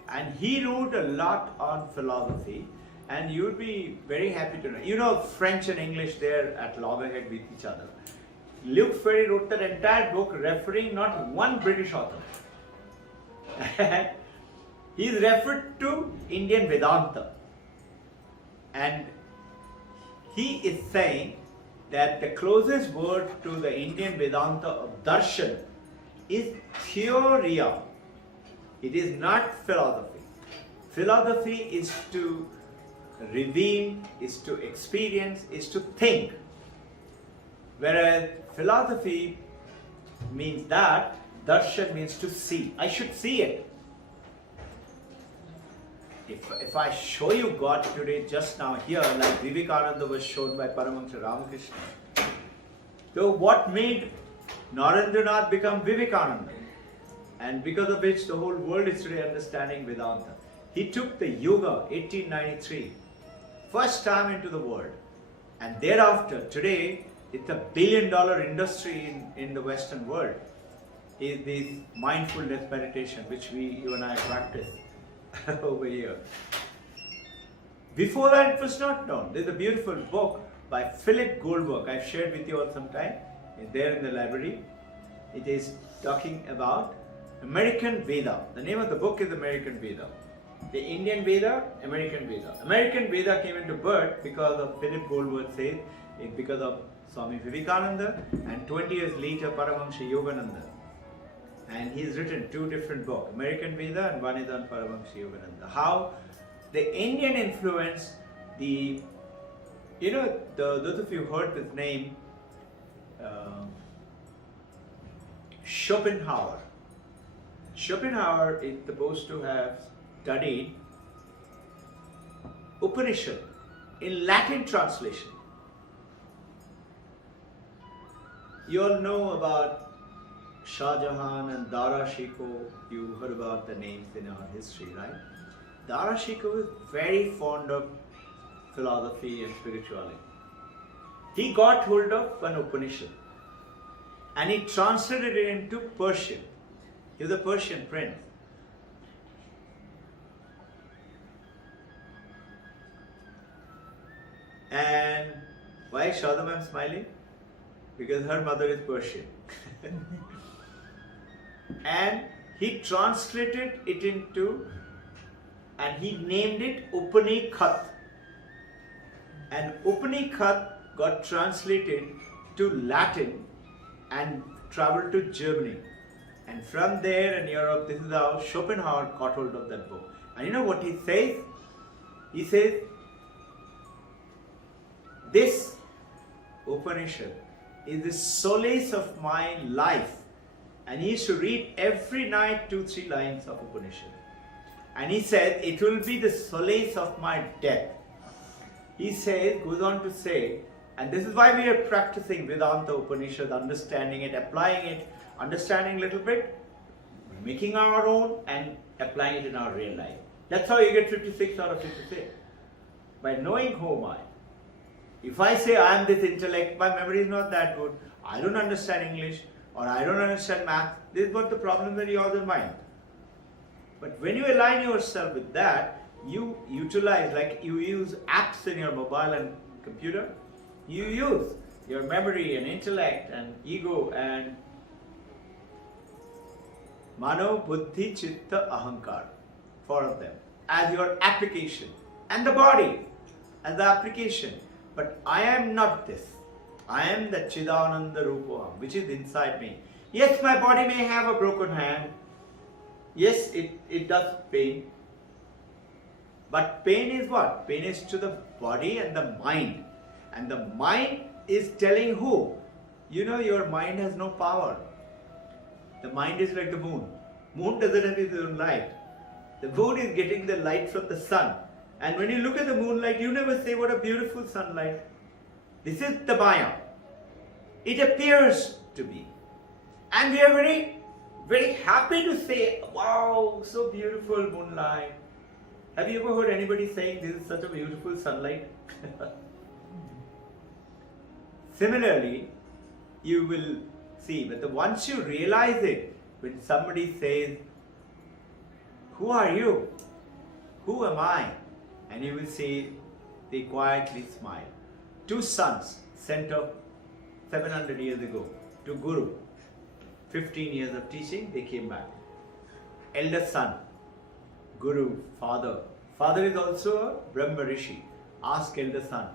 and he wrote a lot on philosophy, and you'd be very happy to know. You know, French and English, they're at loggerhead with each other. Luc Ferry wrote that entire book referring not one British author. He is referred to Indian Vedanta. And he is saying that the closest word to the Indian Vedanta of darshan is theoria. It is not philosophy. Philosophy is to reveal, is to experience, is to think. Whereas philosophy means that, darshan means to see. I should see it. If I show you God today, just now here, like Vivekananda was shown by Paramahansa Ramakrishna. So what made Narendranath become Vivekananda? And because of which the whole world is today understanding Vedanta. He took the Yoga, 1893, first time into the world. And thereafter, today, it's $1 billion industry in the Western world. Is this mindfulness meditation, which you and I practice over here. Before that, it was not known. There's a beautiful book by Philip Goldberg. I've shared with you all sometime. It's there in the library. It is talking about American Veda. The name of the book is American Veda. The Indian Veda, American Veda. American Veda came into birth because of Philip Goldberg says, because of Swami Vivekananda, and 20 years later Paramahansa Yogananda. And he's written 2 different books, American Veda and one is on Paramahansa Yogananda. How the Indian influence, those of you who heard this name, Schopenhauer. Schopenhauer is supposed to have studied Upanishad in Latin translation. You all know about Shah Jahan and Dara Shikoh. You heard about the names in our history, right? Dara Shikoh was very fond of philosophy and spirituality. He got hold of an Upanishad and he translated it into Persian. He was a Persian prince. And why is Shadam smiling? because her mother is Persian. And he translated it into, and he named it Upanikhat. And Upanikhat got translated to Latin and traveled to Germany. And from there in Europe, this is how Schopenhauer caught hold of that book. And you know what he says? He says, this Upanishad is the solace of my life. And he used to read every night 2-3 lines of Upanishad. And he said, it will be the solace of my death. He says, goes on to say, and this is why we are practicing Vedanta Upanishad, understanding it, applying it, understanding a little bit, making our own and applying it in our real life. That's how you get 56 out of 56. By knowing who am I. If I say I am this intellect, my memory is not that good, I don't understand English, or I don't understand math, this is what the problem that you have in mind. But when you align yourself with that, you utilize, like you use apps in your mobile and computer, you use your memory and intellect and ego and mano, buddhi, chitta, ahankar, 4 of them, as your application, and the body as the application. But I am not this. I am the Chidananda Rupam, which is inside me. Yes, my body may have a broken hand. Yes, it does pain. But pain is what? Pain is to the body and the mind. And the mind is telling who? You know, your mind has no power. The mind is like the moon. Moon doesn't have its own light. The moon is getting the light from the sun. And when you look at the moonlight, you never say, what a beautiful sunlight. This is the Maya. It appears to be. And we are very, very happy to say, wow, so beautiful moonlight. Have you ever heard anybody saying this is such a beautiful sunlight? Similarly, you will see, but once you realize it, when somebody says, who are you? Who am I? And you will see, they quietly smile. 2 sons sent up 700 years ago to Guru. 15 years of teaching, they came back. Eldest son, Guru, father. Father is also a Brahma Rishi. Ask elder son.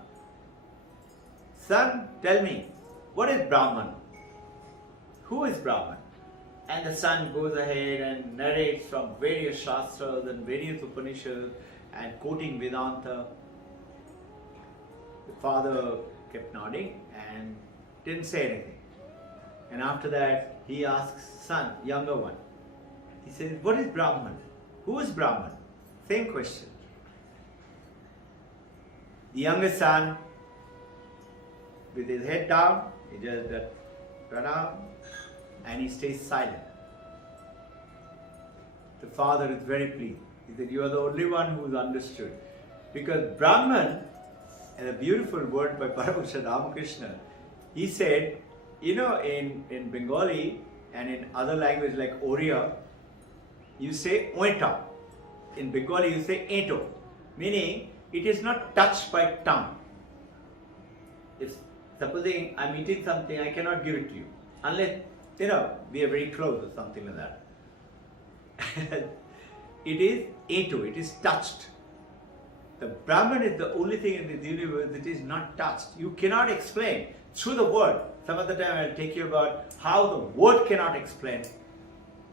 Son, tell me, what is Brahman? Who is Brahman? And the son goes ahead and narrates from various Shastras and various Upanishads and quoting Vedanta. The father kept nodding and didn't say anything. And after that, he asks son, younger one. He says, what is Brahman? Who is Brahman? Same question. The younger son, with his head down, he does that pranam and he stays silent. The father is very pleased. He said, you are the only one who's understood. Because Brahman, and a beautiful word by Paramahansa Ramakrishna, he said, you know, in Bengali and in other languages like Oriya, you say oita. In Bengali you say eto, meaning it is not touched by tongue. If supposing I'm eating something, I cannot give it to you unless, you know, we are very close or something like that. It is eto, it is touched. The Brahman is the only thing in this universe that is not touched. You cannot explain through the word. Some other time I will take you about how the word cannot explain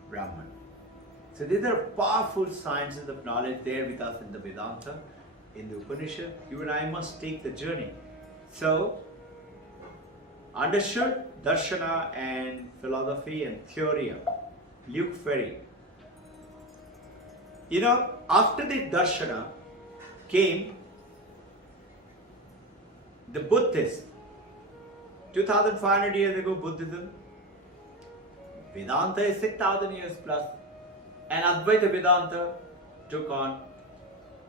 Brahman. So these are powerful sciences of knowledge there with us in the Vedanta, in the Upanishad. You and I must take the journey. So, understood Darshana and philosophy and theory. Luke Ferry. You know, after the Darshana came the Buddhists. 2500 years ago, Buddhism. Vedanta is 6000 years plus. And Advaita Vedanta took on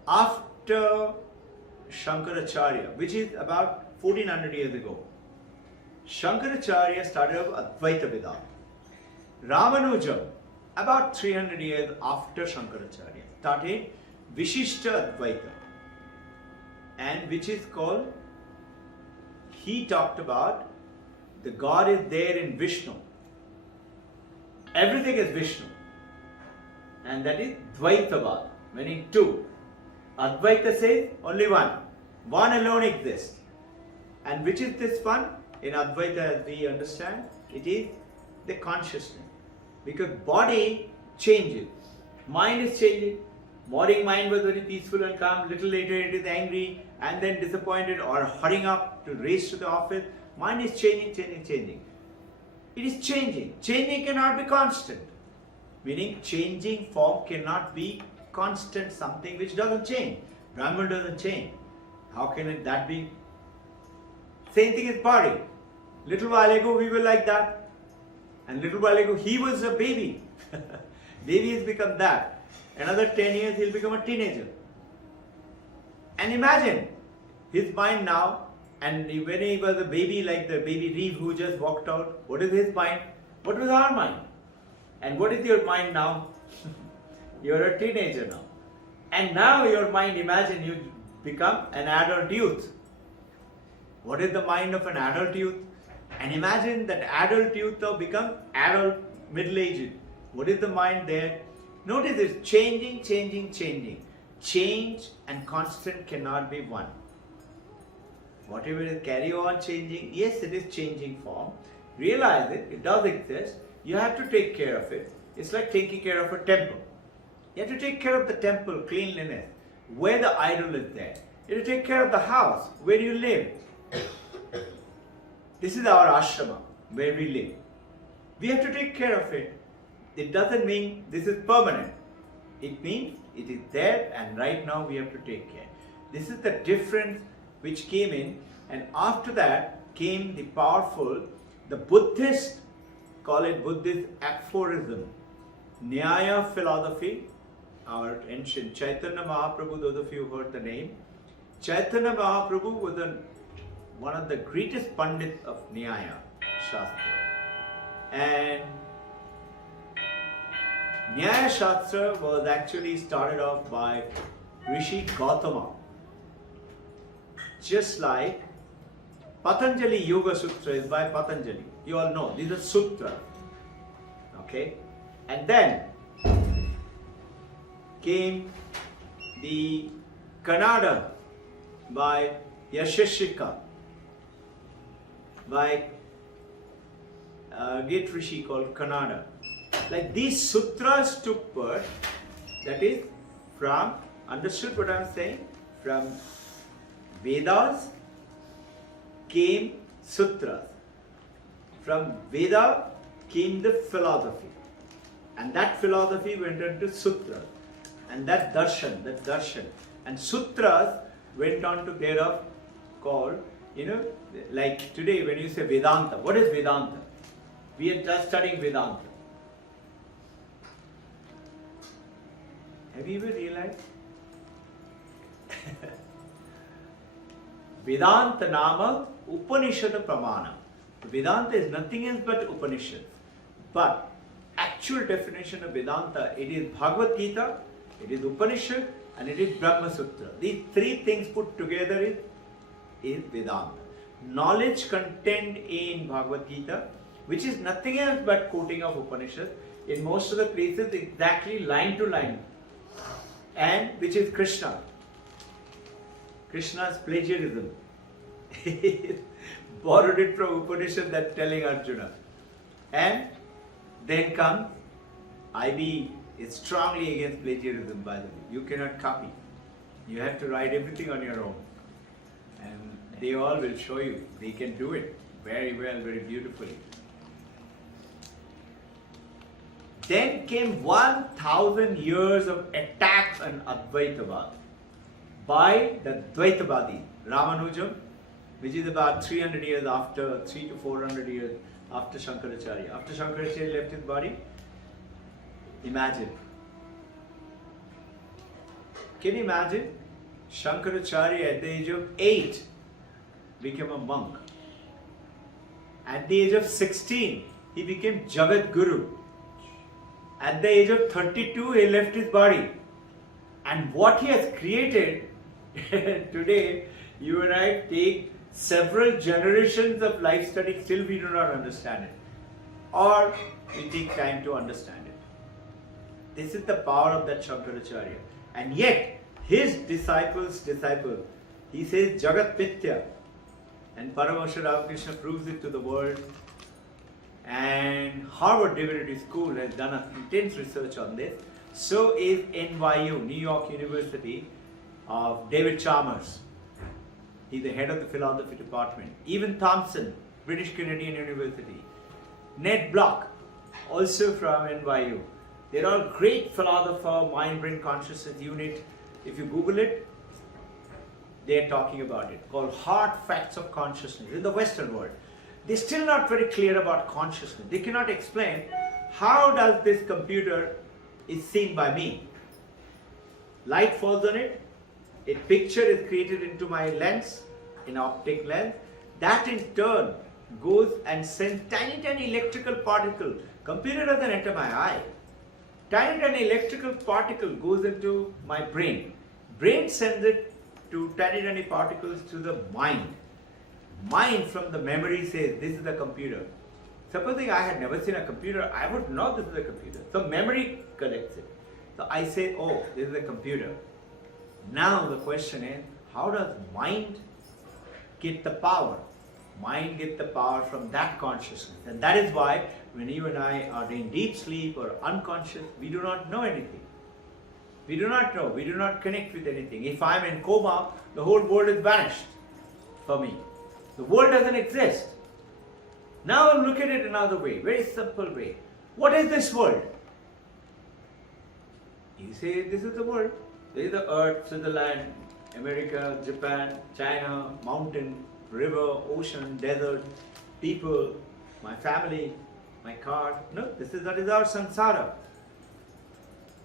after Shankaracharya, which is about 1400 years ago. Shankaracharya started up Advaita Vedanta. Ramanuja, about 300 years after Shankaracharya, started Vishishta Advaita, and which is called, he talked about The God is there in Vishnu. Everything is Vishnu. And that is Dvaitavad, meaning two. Advaita says only one. One alone exists. And which is this one? In Advaita, as we understand, it is the consciousness. Because body changes. Mind is changing. Morning mind was very peaceful and calm. Little later it is angry and then disappointed or hurrying up to race to the office. Mind is changing. It is changing. Changing cannot be constant. Meaning changing form cannot be constant, something which doesn't change. Brahman doesn't change. How can that be? Same thing is body. Little while ago we were like that. And little while ago he was a baby. Baby has become that. Another 10 years he'll become a teenager. And imagine his mind now, and when he was a baby, like the baby Reeve who just walked out, what is his mind? What was our mind? And what is your mind now? You're a teenager now. And now your mind, imagine you become an adult youth. What is the mind of an adult youth? And imagine that adult youth now become adult middle-aged. What is the mind there? Notice it's changing. Change and constant cannot be one. Whatever is carry on changing, yes, it is changing form. Realize it, it does exist. You have to take care of it. It's like taking care of a temple. You have to take care of the temple, cleanliness, where the idol is there. You have to take care of the house, where you live. This is our ashrama, where we live. We have to take care of it. It doesn't mean this is permanent. It means it is there and right now we have to take care. This is the difference which came in, and after that came the powerful, the Buddhist, call it Buddhist aphorism, Nyaya philosophy. Our ancient Chaitanya Mahaprabhu, those of you who heard the name, Chaitanya Mahaprabhu was one of the greatest pandits of Nyaya Shastra. And Nyaya Shastra was actually started off by Rishi Gautama. Just like Patanjali Yoga Sutra is by Patanjali. You all know, these are sutras. Okay? And then came the Kannada by Yashashika, by great Rishi called Kannada. Like these sutras took birth, that is from, understood what I am saying? From Vedas came sutras. From Veda came the philosophy. And that philosophy went into sutras. And that darshan. And sutras went on to thereof called, like today when you say Vedanta, what is Vedanta? We are just studying Vedanta. Have you ever realized? Vedanta Nama Upanishad Pramana. Vedanta is nothing else but Upanishad. But actual definition of Vedanta, it is Bhagavad Gita, it is Upanishad, and it is Brahma Sutra. These three things put together is Vedanta. Knowledge contained in Bhagavad Gita, which is nothing else but quoting of Upanishad, in most of the places exactly line to line. And which is Krishna. Krishna's plagiarism. Borrowed it from Upanishad, that's telling Arjuna. And then comes, IB is strongly against plagiarism, by the way. You cannot copy. You have to write everything on your own. And they all will show you. They can do it very well, very beautifully. Then came 1,000 years of attacks on Advaitavad by the Dvaitavadi, Ramanujam, which is about 300 years after, 300 to 400 years after Shankaracharya. After Shankaracharya left his body, imagine. Can you imagine? Shankaracharya at the age of 8 became a monk. At the age of 16, he became Jagat Guru. At the age of 32, he left his body. And what he has created, today, you and I take several generations of life study, still we do not understand it. Or we take time to understand it. This is the power of that Shankaracharya. And yet, his disciples, he says Jagat Pitya. And Paramahansa Ramakrishna proves it to the world. And Harvard Divinity School has done intense research on this. So is NYU, New York University, of David Chalmers. He's the head of the philosophy department. Even Thompson, British Canadian University. Ned Block, also from NYU. They're all great philosopher, mind-brain consciousness unit. If you Google it, they're talking about it, called Hard Facts of Consciousness in the Western world. They're still not very clear about consciousness. They cannot explain how does this computer is seen by me. Light falls on it, a picture is created into my lens, an optic lens. That in turn goes and sends tiny electrical particle. Computer doesn't enter my eye. Tiny electrical particle goes into my brain. Brain sends it to tiny particles to the mind. Mind from the memory says this is the computer. Supposing I had never seen a computer, I would know this is a computer. So memory connects it. So I say, oh, this is a computer. Now the question is, how does mind get the power? Mind gets the power from that consciousness. And that is why when you and I are in deep sleep or unconscious, we do not know anything. We do not know. We do not connect with anything. If I am in coma, the whole world is vanished for me. The world doesn't exist. Now look at it another way, very simple way. What is this world? You say this is the world. There is the earth, Switzerland, America, Japan, China, mountain, river, ocean, desert, people, my family, my car. No, that is our samsara.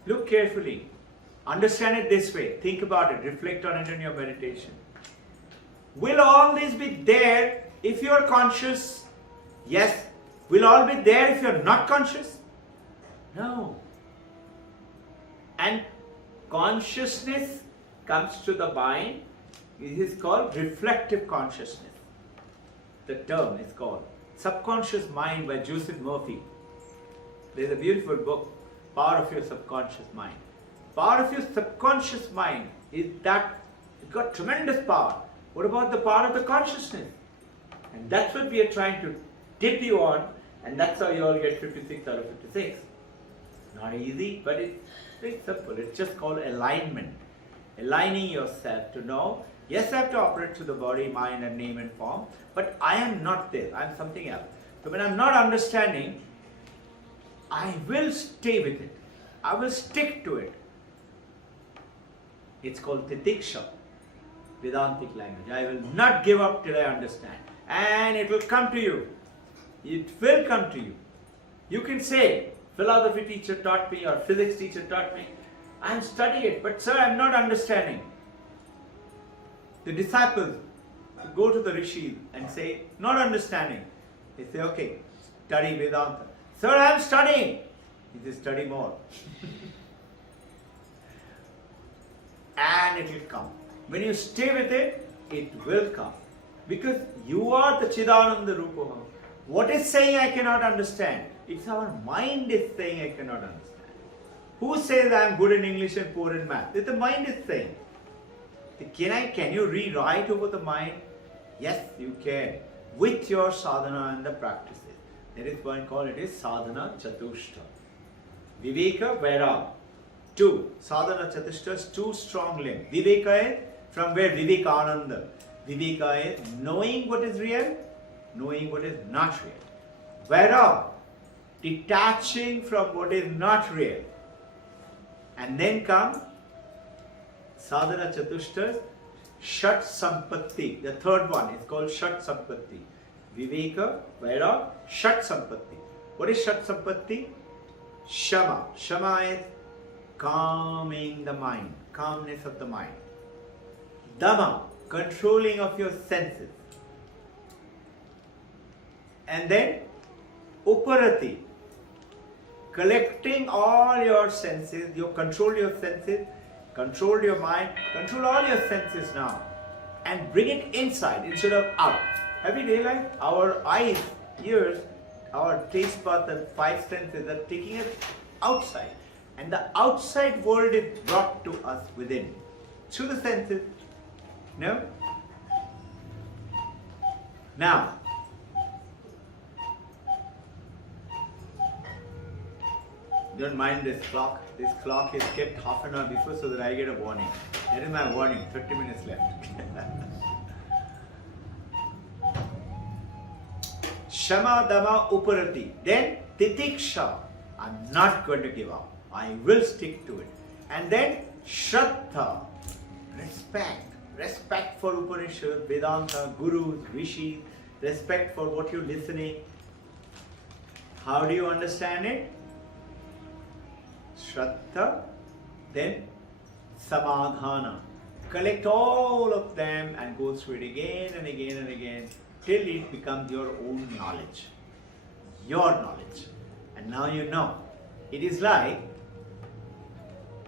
Look carefully. Understand it this way. Think about it. Reflect on it in your meditation. Will all this be there if you are conscious? Yes. Will all be there if you are not conscious? No. And consciousness comes to the mind. It is called reflective consciousness. The term is called Subconscious Mind by Joseph Murphy. There is a beautiful book, Power of Your Subconscious Mind. Power of your subconscious mind is that it's got tremendous power. What about the power of the consciousness? And that's what we are trying to tip you on, and that's how you all get 56 out of 56. Not easy, but it's very simple. It's just called alignment. Aligning yourself to know, yes, I have to operate through the body, mind, and name and form, but I am not this. I am something else. So when I'm not understanding, I will stay with it. I will stick to it. It's called Titiksha, Vedantic language. I will not give up till I understand. And it will come to you. It will come to you. You can say, philosophy teacher taught me or physics teacher taught me. I am studying it, but sir, I am not understanding. The disciples go to the rishis and say, not understanding. They say, okay, study Vedanta. Sir, I am studying. He says, study more. And it will come. When you stay with it, it will come. Because you are the Chidananda Rupa. What is saying I cannot understand? It's our mind is saying I cannot understand. Who says I am good in English and poor in math? It's the mind is saying. Can you rewrite over the mind? Yes, you can. With your sadhana and the practices. There is one called it is sadhana chatushta. Viveka, Vairag. Two. Sadhana chatushta is two strong limbs. Viveka is from where Vivekananda. Viveka is knowing what is real, knowing what is not real. Vairag, detaching from what is not real. And then come sadhana chatushta, Shat Sampatti. The third one is called Shat Sampatti. Viveka, Vairag, Shat Sampatti. What is Shat Sampatti? Shama. Shama is calming the mind, calmness of the mind. Dhamma, controlling of your senses. And then Uparati, collecting all your senses. You control your senses, control your mind, control all your senses now. and bring it inside instead of out. Have you realized our eyes, ears, our taste buds and five senses are taking it outside, and the outside world is brought to us within through the senses. No? Now, don't mind this clock. This clock is kept half an hour before so that I get a warning. That is my warning. 30 minutes left. Shama Dama Uparati. Then Titiksha. I'm not going to give up. I will stick to it. And then Shraddha. Respect. Respect for Upanishad, Vedanta, Gurus, Rishis. Respect for what you're listening. How do you understand it? Shraddha, then Samadhana. Collect all of them and go through it again and again and again till it becomes your own knowledge. Your knowledge. And now you know. It is like,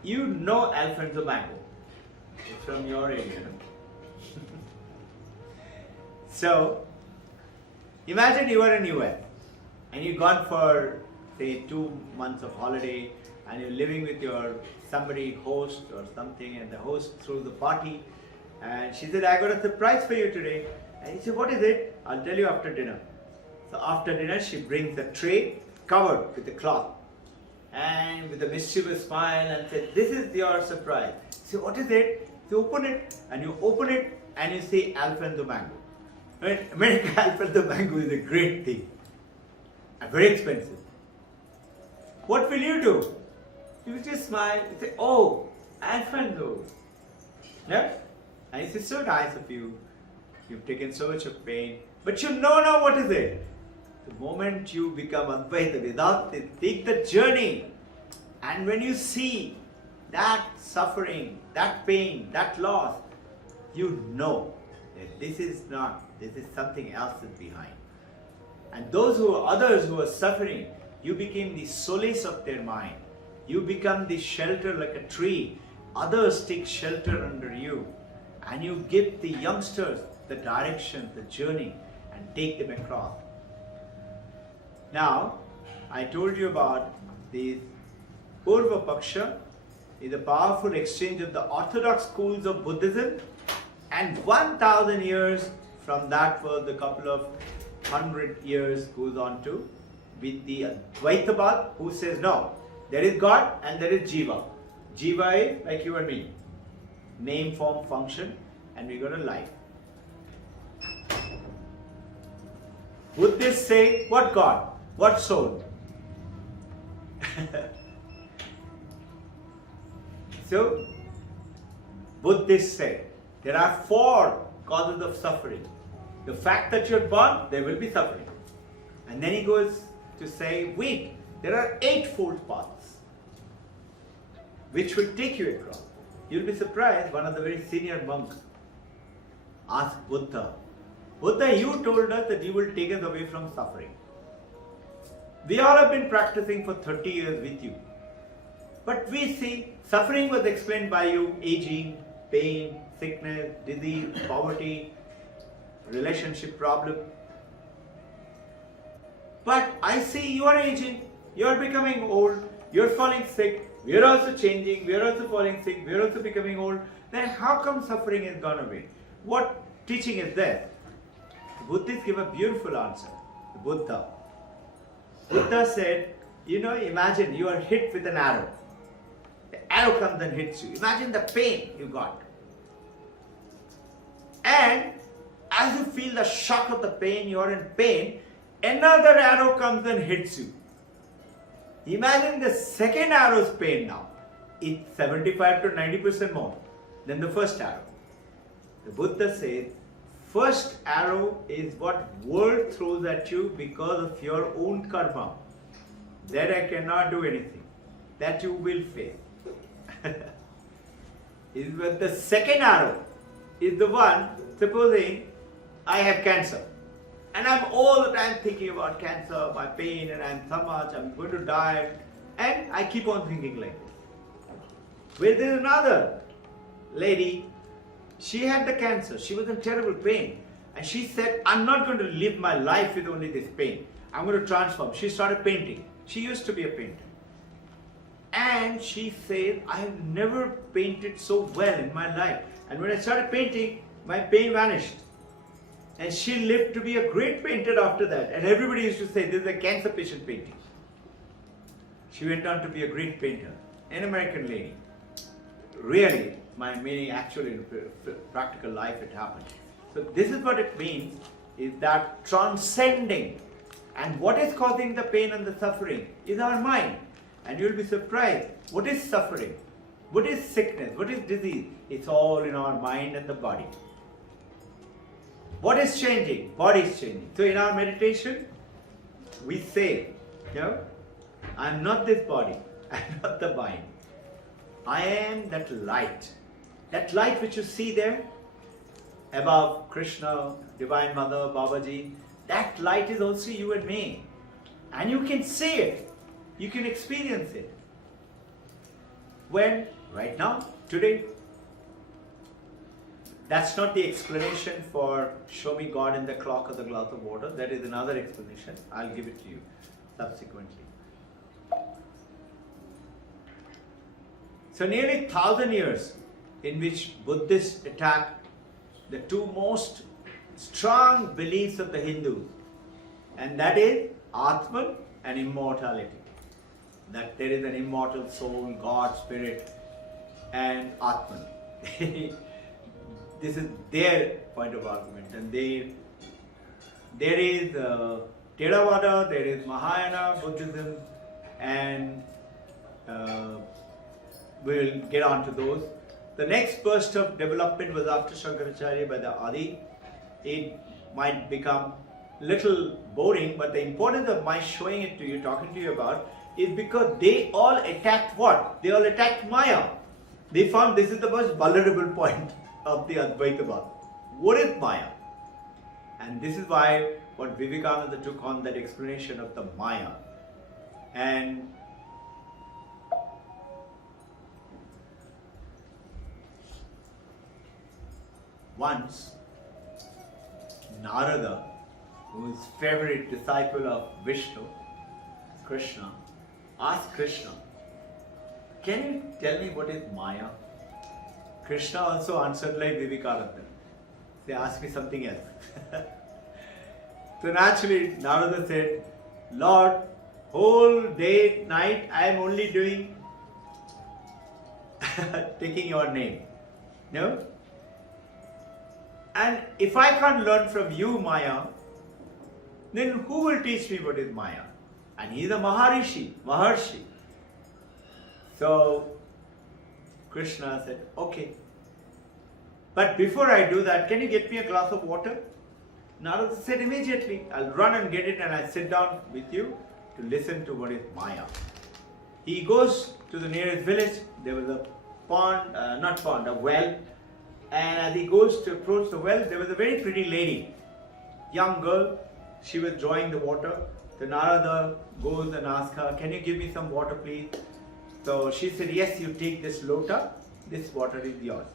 you know Alfonso Mango. It's from your area, no? So, imagine you are in US and you've gone for say 2 months of holiday and you're living with your somebody host or something, and the host threw the party and she said, I got a surprise for you today. And he said, what is it? I'll tell you after dinner. So after dinner she brings a tray covered with a cloth and with a mischievous smile and said, this is your surprise. He said, what is it? You open it and you say Alfonso Mango. Right? American Alfonso Mango is a great thing and very expensive. What will you do? You will just smile and say, oh, Alfonso. Yeah? And he says, so nice of you. You've taken so much of pain. But you know now what is it? The moment you become Advaita Vedanta, take the journey. And when you see that suffering, that pain, that loss, you know that this is something else is behind. And others who are suffering, you became the solace of their mind. You become the shelter like a tree. Others take shelter under you. And you give the youngsters the direction, the journey, and take them across. Now, I told you about the Purva Paksha is a powerful exchange of the orthodox schools of Buddhism, and 1,000 years from that was a couple of 100 years goes on to with the Advaitavad, who says no, there is God and there is Jiva. Jiva is like you and me, name, form, function, and we got a life. Buddhists say, what God? What soul? So, Buddhists say, there are 4 causes of suffering. The fact that you're born, there will be suffering. And then he goes to say, wait, there are 8-fold paths which will take you across. You'll be surprised, one of the very senior monks asked Buddha, Buddha, you told us that you will take us away from suffering. We all have been practicing for 30 years with you. But we see suffering was explained by you, aging, pain, sickness, disease, poverty, relationship problem. But I see you are aging, you are becoming old, you are falling sick, we are also changing, we are also falling sick, we are also becoming old. Then how come suffering has gone away? What teaching is there? The Buddhists give a beautiful answer. The Buddha said, imagine you are hit with an arrow. The arrow comes and hits you. Imagine the pain you got. And as you feel the shock of the pain, you are in pain, another arrow comes and hits you. Imagine the second arrow's pain now. It's 75 to 90% more than the first arrow. The Buddha says, first arrow is what world throws at you because of your own karma. That I cannot do anything. That you will face. But the second arrow is the one, supposing I have cancer. And I'm all the time thinking about cancer, my pain, and I'm going to die. And I keep on thinking like this. Where there's another lady She had the cancer. She was in terrible pain. And she said, I'm not going to live my life with only this pain. I'm going to transform. She started painting. She used to be a painter. And she said, I have never painted so well in my life. And when I started painting, my pain vanished. And she lived to be a great painter after that. And everybody used to say, this is a cancer patient painting. She went on to be a great painter. An American lady. Really, my meaning actually in practical life it happened. So this is what it means, is that transcending. And what is causing the pain and the suffering is our mind. And you'll be surprised. What is suffering? What is sickness? What is disease? It's all in our mind and the body. What is changing? Body is changing. So in our meditation, we say, I'm not this body. I'm not the mind. I am that light. That light which you see there, above Krishna, Divine Mother, Babaji, that light is also you and me. And you can see it. You can experience it. When? Right now, today. That's not the explanation for show me God in the clock or the glass of water. That is another explanation. I'll give it to you subsequently. So nearly 1,000 years in which Buddhists attack the two most strong beliefs of the Hindus, and that is Atman and immortality. That there is an immortal soul, God, spirit, and Atman. This is their point of argument. And there is Theravada, there is Mahayana Buddhism, and we will get on to those. The next burst of development was after Shankaracharya by the Adi. It might become little boring, but the importance of my showing it to you, talking to you about, is because they all attacked what? They all attacked Maya. They found this is the most vulnerable point of the Advaitavad. What is Maya? And this is why what Vivekananda took on that explanation of the Maya. And once, Narada, who is favorite disciple of Vishnu, Krishna, asked Krishna, can you tell me what is Maya? Krishna also answered like Vivekananda. They asked me something else. So naturally, Narada said, Lord, whole day, night, I am only doing, taking your name. No? And if I can't learn from you Maya, then who will teach me what is Maya? And he is a Maharshi. So Krishna said, okay. But before I do that, can you get me a glass of water? Narada said immediately, I'll run and get it and I'll sit down with you to listen to what is Maya. He goes to the nearest village. There was a pond, a well. And as he goes to approach the well, there was a very pretty lady, young girl. She was drawing the water. The Narada goes and asks her, can you give me some water please? So she said, yes, you take this lota, this water is yours.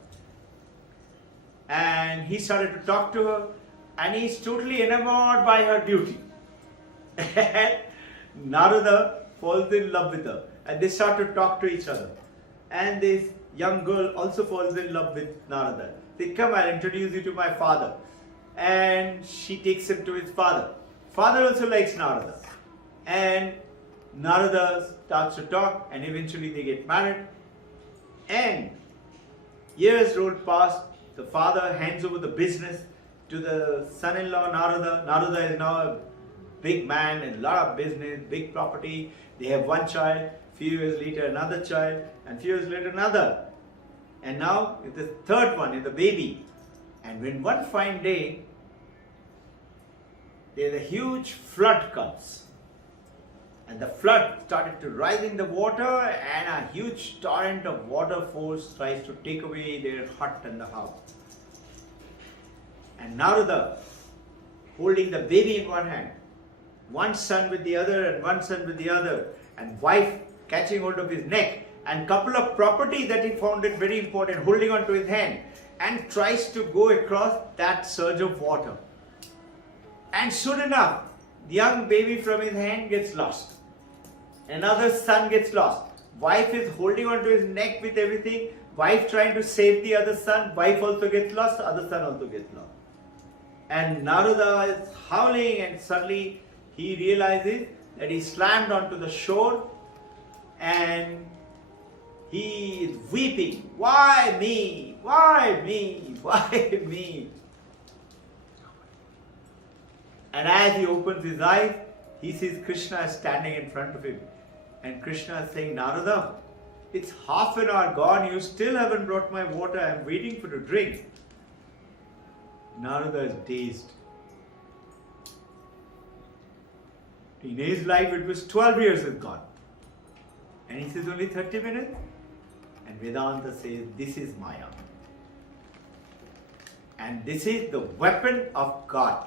And he started to talk to her, and he's totally enamored by her beauty. Narada falls in love with her, and they start to talk to each other. And this young girl also falls in love with Narada. They come, I'll introduce you to my father. And she takes him to his father. Father also likes Narada. And Narada starts to talk, and eventually they get married. And years roll past. The father hands over the business to the son-in-law Narada. Narada is now a big man and a lot of business, big property. They have one child. Few years later another child, and few years later another. And now the third one is the baby. And when one fine day, there's a huge flood comes. And the flood started to rise in the water, and a huge torrent of water force tries to take away their hut and the house. And Narada, holding the baby in one hand, one son with the other and one son with the other, and wife catching hold of his neck, and couple of property that he found it very important, holding on to his hand. and tries to go across that surge of water. And soon enough, the young baby from his hand gets lost. Another son gets lost. Wife is holding on to his neck with everything. Wife trying to save the other son. Wife also gets lost. The other son also gets lost. And Narada is howling, and suddenly he realizes that he slammed onto the shore and he is weeping. Why me? Why me? Why me? And as he opens his eyes, he sees Krishna standing in front of him. And Krishna is saying, Narada, it's half an hour gone, you still haven't brought my water, I'm waiting for to drink. Narada is dazed. In his life it was 12 years is gone. And he says only 30 minutes? And Vedanta says, this is Maya. And this is the weapon of God.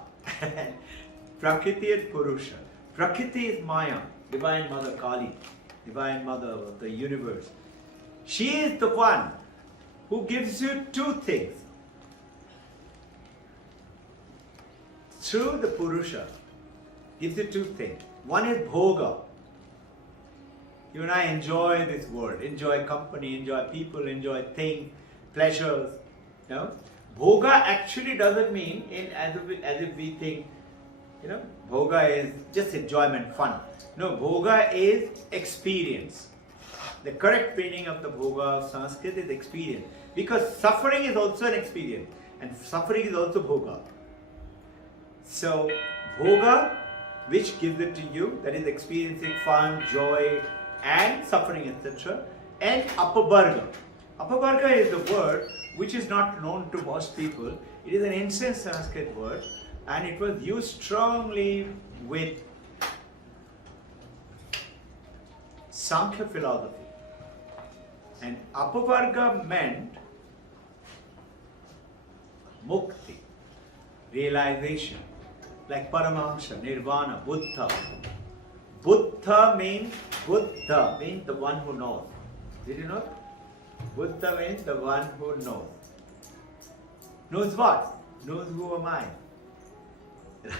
Prakriti and Purusha. Prakriti is Maya, Divine Mother Kali, Divine Mother of the universe. She is the one who gives you two things. Through the Purusha, gives you two things. One is Bhoga. You and I enjoy this world, enjoy company, enjoy people, enjoy things, pleasures. You know? Bhoga actually doesn't mean as if we think, you know, bhoga is just enjoyment, fun. No, bhoga is experience. The correct meaning of the bhoga of Sanskrit is experience. Because suffering is also an experience. And suffering is also bhoga. So, bhoga, which gives it to you, that is experiencing fun, joy, and suffering, etc. And apavarga. Apavarga is the word which is not known to most people. It is an ancient Sanskrit word, and it was used strongly with Sankhya philosophy. And apavarga meant mukti, realization, like Paramahamsa, Nirvana, Buddha. Buddha means the one who knows. Did you know? Buddha means the one who knows. Knows what? Knows who am I.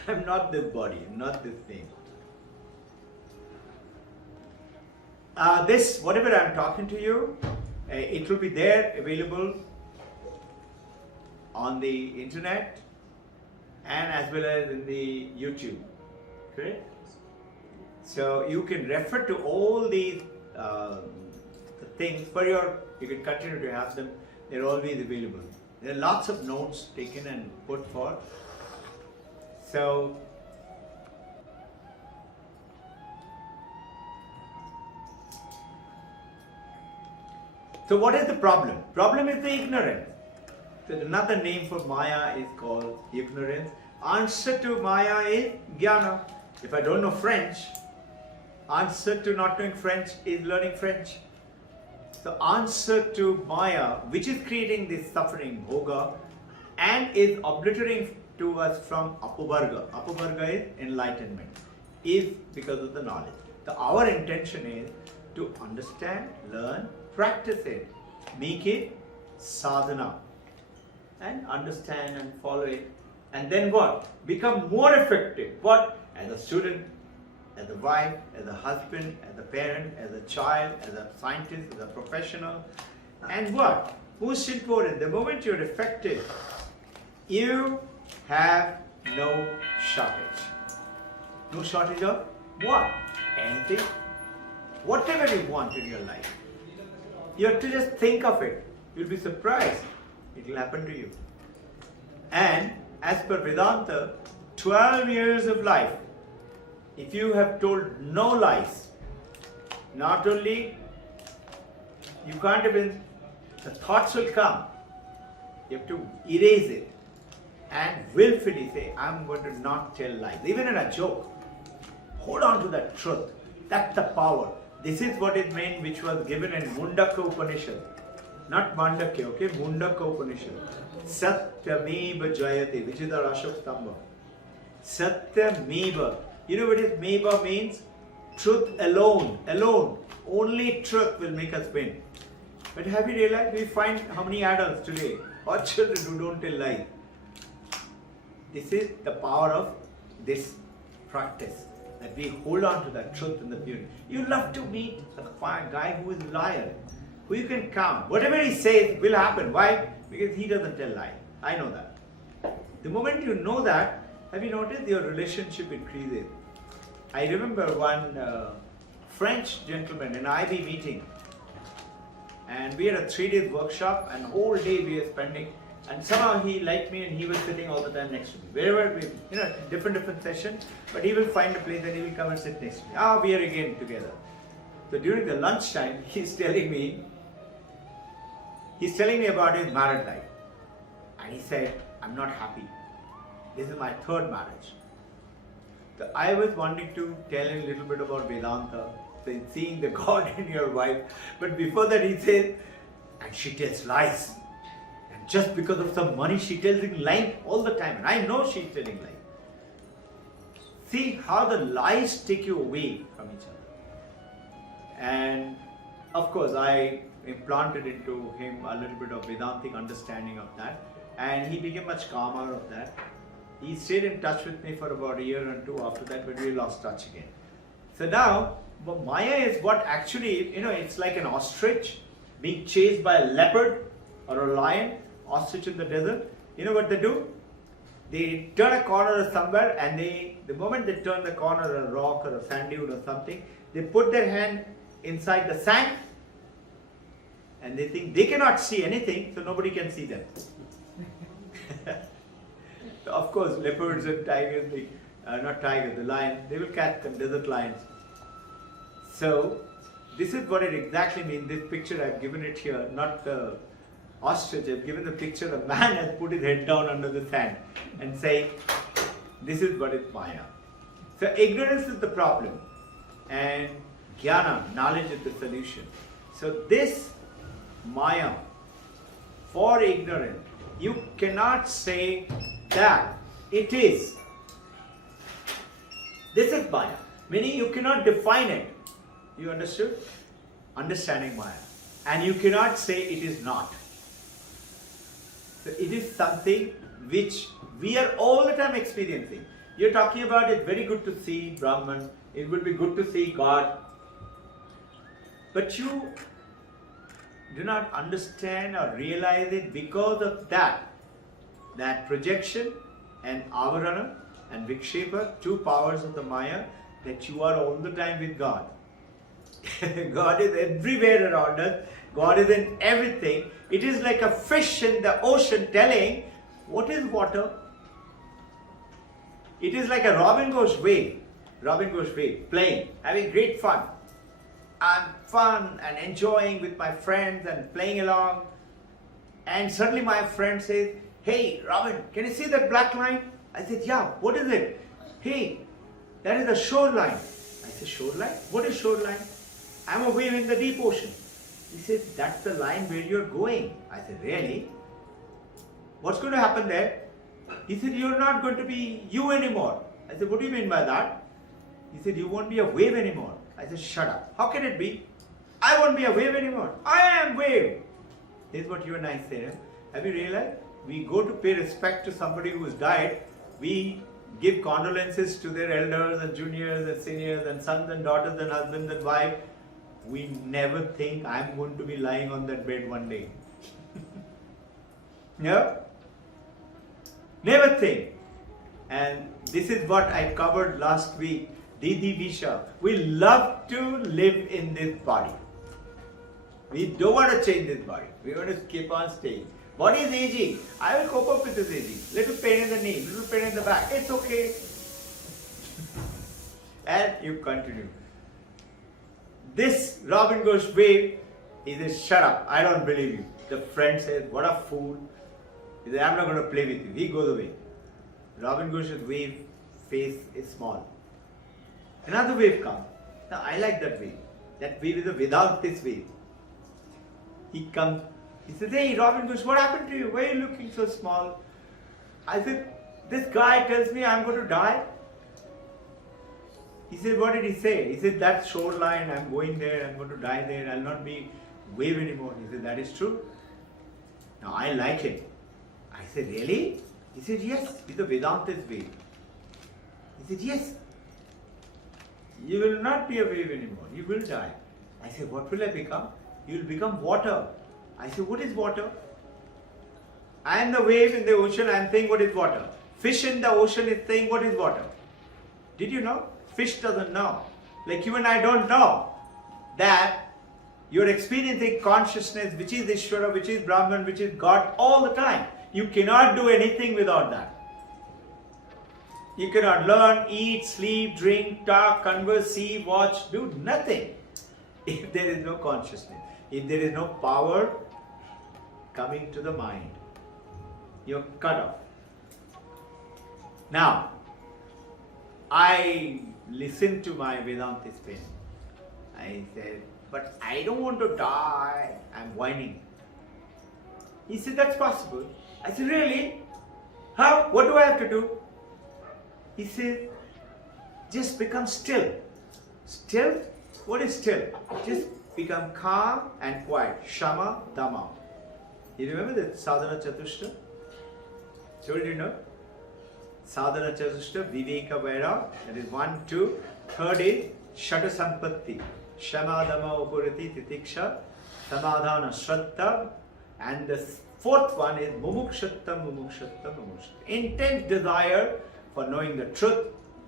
I'm not this body, I'm not this thing. This, whatever I'm talking to you, it will be there available on the internet and as well as in the YouTube. Correct? So you can refer to all these things for you can continue to have them. They're always available. There are lots of notes taken and put forth. So what is the problem? Problem is the ignorance. So another name for Maya is called ignorance. Answer to Maya is Jnana. If I don't know French, answer to not knowing French is learning French. The answer to Maya, which is creating this suffering, bhoga, and is obliterating to us from apavarga. Apavarga is enlightenment, is because of the knowledge. Our intention is to understand, learn, practice it, make it sadhana, and understand and follow it. And then what? Become more effective. What? As a student, as a wife, as a husband, as a parent, as a child, as a scientist, as a professional. And what? Most important, the moment you're effective, you have no shortage. No shortage of what? Anything. Whatever you want in your life. You have to just think of it. You'll be surprised. It will happen to you. And as per Vedanta, 12 years of life, if you have told no lies, not only you can't even, the thoughts will come. You have to erase it and willfully say, I'm going to not tell lies. Even in a joke, hold on to that truth. That's the power. This is what it meant, which was given in Mundaka Upanishad. Not Mandakya, okay? Mundaka Upanishad. Satyameva Jayate, which is the Ashok Stamba. Satyameva. You know what it Meva means? Truth alone. Alone. Only truth will make us win. But have you realized we find how many adults today or children who don't tell lies? This is the power of this practice, that we hold on to that truth and the beauty. You love to meet a guy who is a liar, who you can count. Whatever he says will happen. Why? Because he doesn't tell lies. I know that. The moment you know that, have you noticed your relationship increases? I remember one French gentleman in IB meeting, and we had a 3-day workshop, and whole day we were spending, and somehow he liked me and he was sitting all the time next to me. Wherever we, different sessions, but he will find a place and he will come and sit next to me. We are again together. So during the lunchtime, he's telling me about his married life. And he said, I'm not happy. This is my 3rd marriage. So I was wanting to tell him a little bit about Vedanta, seeing the God in your wife. But before that he said, and she tells lies. And just because of some money she tells him lying all the time. And I know she's telling lies. See how the lies take you away from each other. And of course I implanted into him a little bit of Vedantic understanding of that. And he became much calmer of that. He stayed in touch with me for about a year and 2 after that, but we lost touch again. So now, Maya is what actually, it's like an ostrich being chased by a leopard or a lion, ostrich in the desert. You know what they do? They turn a corner somewhere, and the moment they turn the corner, a rock or a sandy dune or something, they put their hand inside the sand, and they think they cannot see anything, so nobody can see them. Of course, leopards and tigers, the lion, they will catch them, desert lions. So, this is what it exactly means. This picture I've given it here, not the ostrich. I've given the picture a man has put his head down under the sand and saying, this is what is Maya. So, ignorance is the problem, and jnana, knowledge, is the solution. So, this Maya, for ignorant, you cannot say that it is. This is Maya, meaning you cannot define it. You understood? Understanding Maya. And you cannot say it is not. So it is something which we are all the time experiencing. You're talking about it's very good to see Brahman, it would be good to see God. But you do not understand or realize it because of that projection and avarana and vikshepa, 2 powers of the Maya, that you are all the time with God. God is everywhere around us. God is in everything. It is like a fish in the ocean telling, what is water? It is like a Robbin Ghosh wave, playing, having great fun. I'm fun and enjoying with my friends and playing along. And suddenly my friend says, hey, Robbin, can you see that black line? I said, yeah, what is it? Hey, that is the shoreline. I said, shoreline? What is shoreline? I'm a wave in the deep ocean. He said, that's the line where you're going. I said, really? What's going to happen there? He said, you're not going to be you anymore. I said, what do you mean by that? He said, you won't be a wave anymore. I said, shut up. How can it be? I won't be a wave anymore. I am wave. This is what you and I say. Have you realized? We go to pay respect to somebody who has died. We give condolences to their elders and juniors and seniors and sons and daughters and husbands and wives. We never think I'm going to be lying on that bed one day. No? Never think. And this is what I covered last week. Didi Visha. We love to live in this body. We don't want to change this body. We want to keep on staying. Body is aging. I will cope up with this aging. Little pain in the knee, little pain in the back. It's okay. And you continue. This Robbin Ghosh wave, he says, shut up, I don't believe you. The friend says, what a fool. He says, I'm not going to play with you. He goes away. Robbin Ghosh's wave face is small. Another wave comes. Now I like that wave. That wave is a Vedantist wave. He comes. He says, hey Robbin Ghosh, what happened to you? Why are you looking so small? I said, this guy tells me I'm going to die. He said, what did he say? He said, that shoreline, I'm going there, I'm going to die there, I'll not be wave anymore. He said, that is true. Now I like it. I said, really? He said, yes, it's a Vedanta's wave. He said, yes. You will not be a wave anymore. You will die. I said, what will I become? You will become water. I said, what is water? I am the wave in the ocean. I am saying what is water. Fish in the ocean is saying what is water. Did you know? Fish doesn't know. Like you and I don't know that you're experiencing consciousness, which is Ishvara, which is Brahman, which is God all the time. You cannot do anything without that. You cannot learn, eat, sleep, drink, talk, converse, see, watch, do nothing if there is no consciousness, if there is no power coming to the mind. You're cut off. Now, I listened to my Vedantist friend. I said, but I don't want to die. I'm whining. He said, that's possible. I said, really? How? What do I have to do? He said, just become still. Still? What is still? Just become calm and quiet. Shama, Dhamma. You remember that Sadhana Chatushta? So did you know? Sadhana Chatushta, Viveka Vairag, that is 1, 2. Third is Shata Sampatti. Shama, Dhamma, Upurati, Titiksha, Samadhana, Shraddha. And the fourth one is Mumukshatta, Mumukshatta, Mumukshatta. Intense desire for knowing the truth,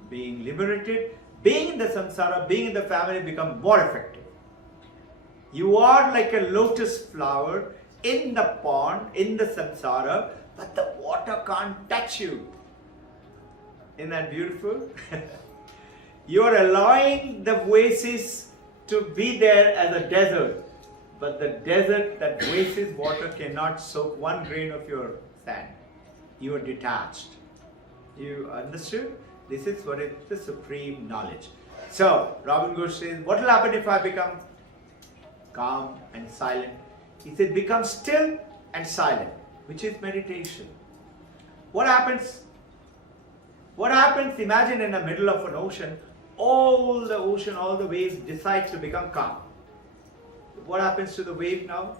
being liberated, being in the samsara, being in the family, become more effective. You are like a lotus flower in the pond, in the samsara, but the water can't touch you. Isn't that beautiful? You are allowing the oasis to be there as a desert, but the desert, that oasis water cannot soak one grain of your sand. You are detached. You understood? This is what is the supreme knowledge. So, Robbin Ghosh says, what will happen if I become calm and silent? He said, become still and silent, which is meditation. What happens? What happens? Imagine in the middle of an ocean, all the ocean, all the waves decides to become calm. What happens to the wave now?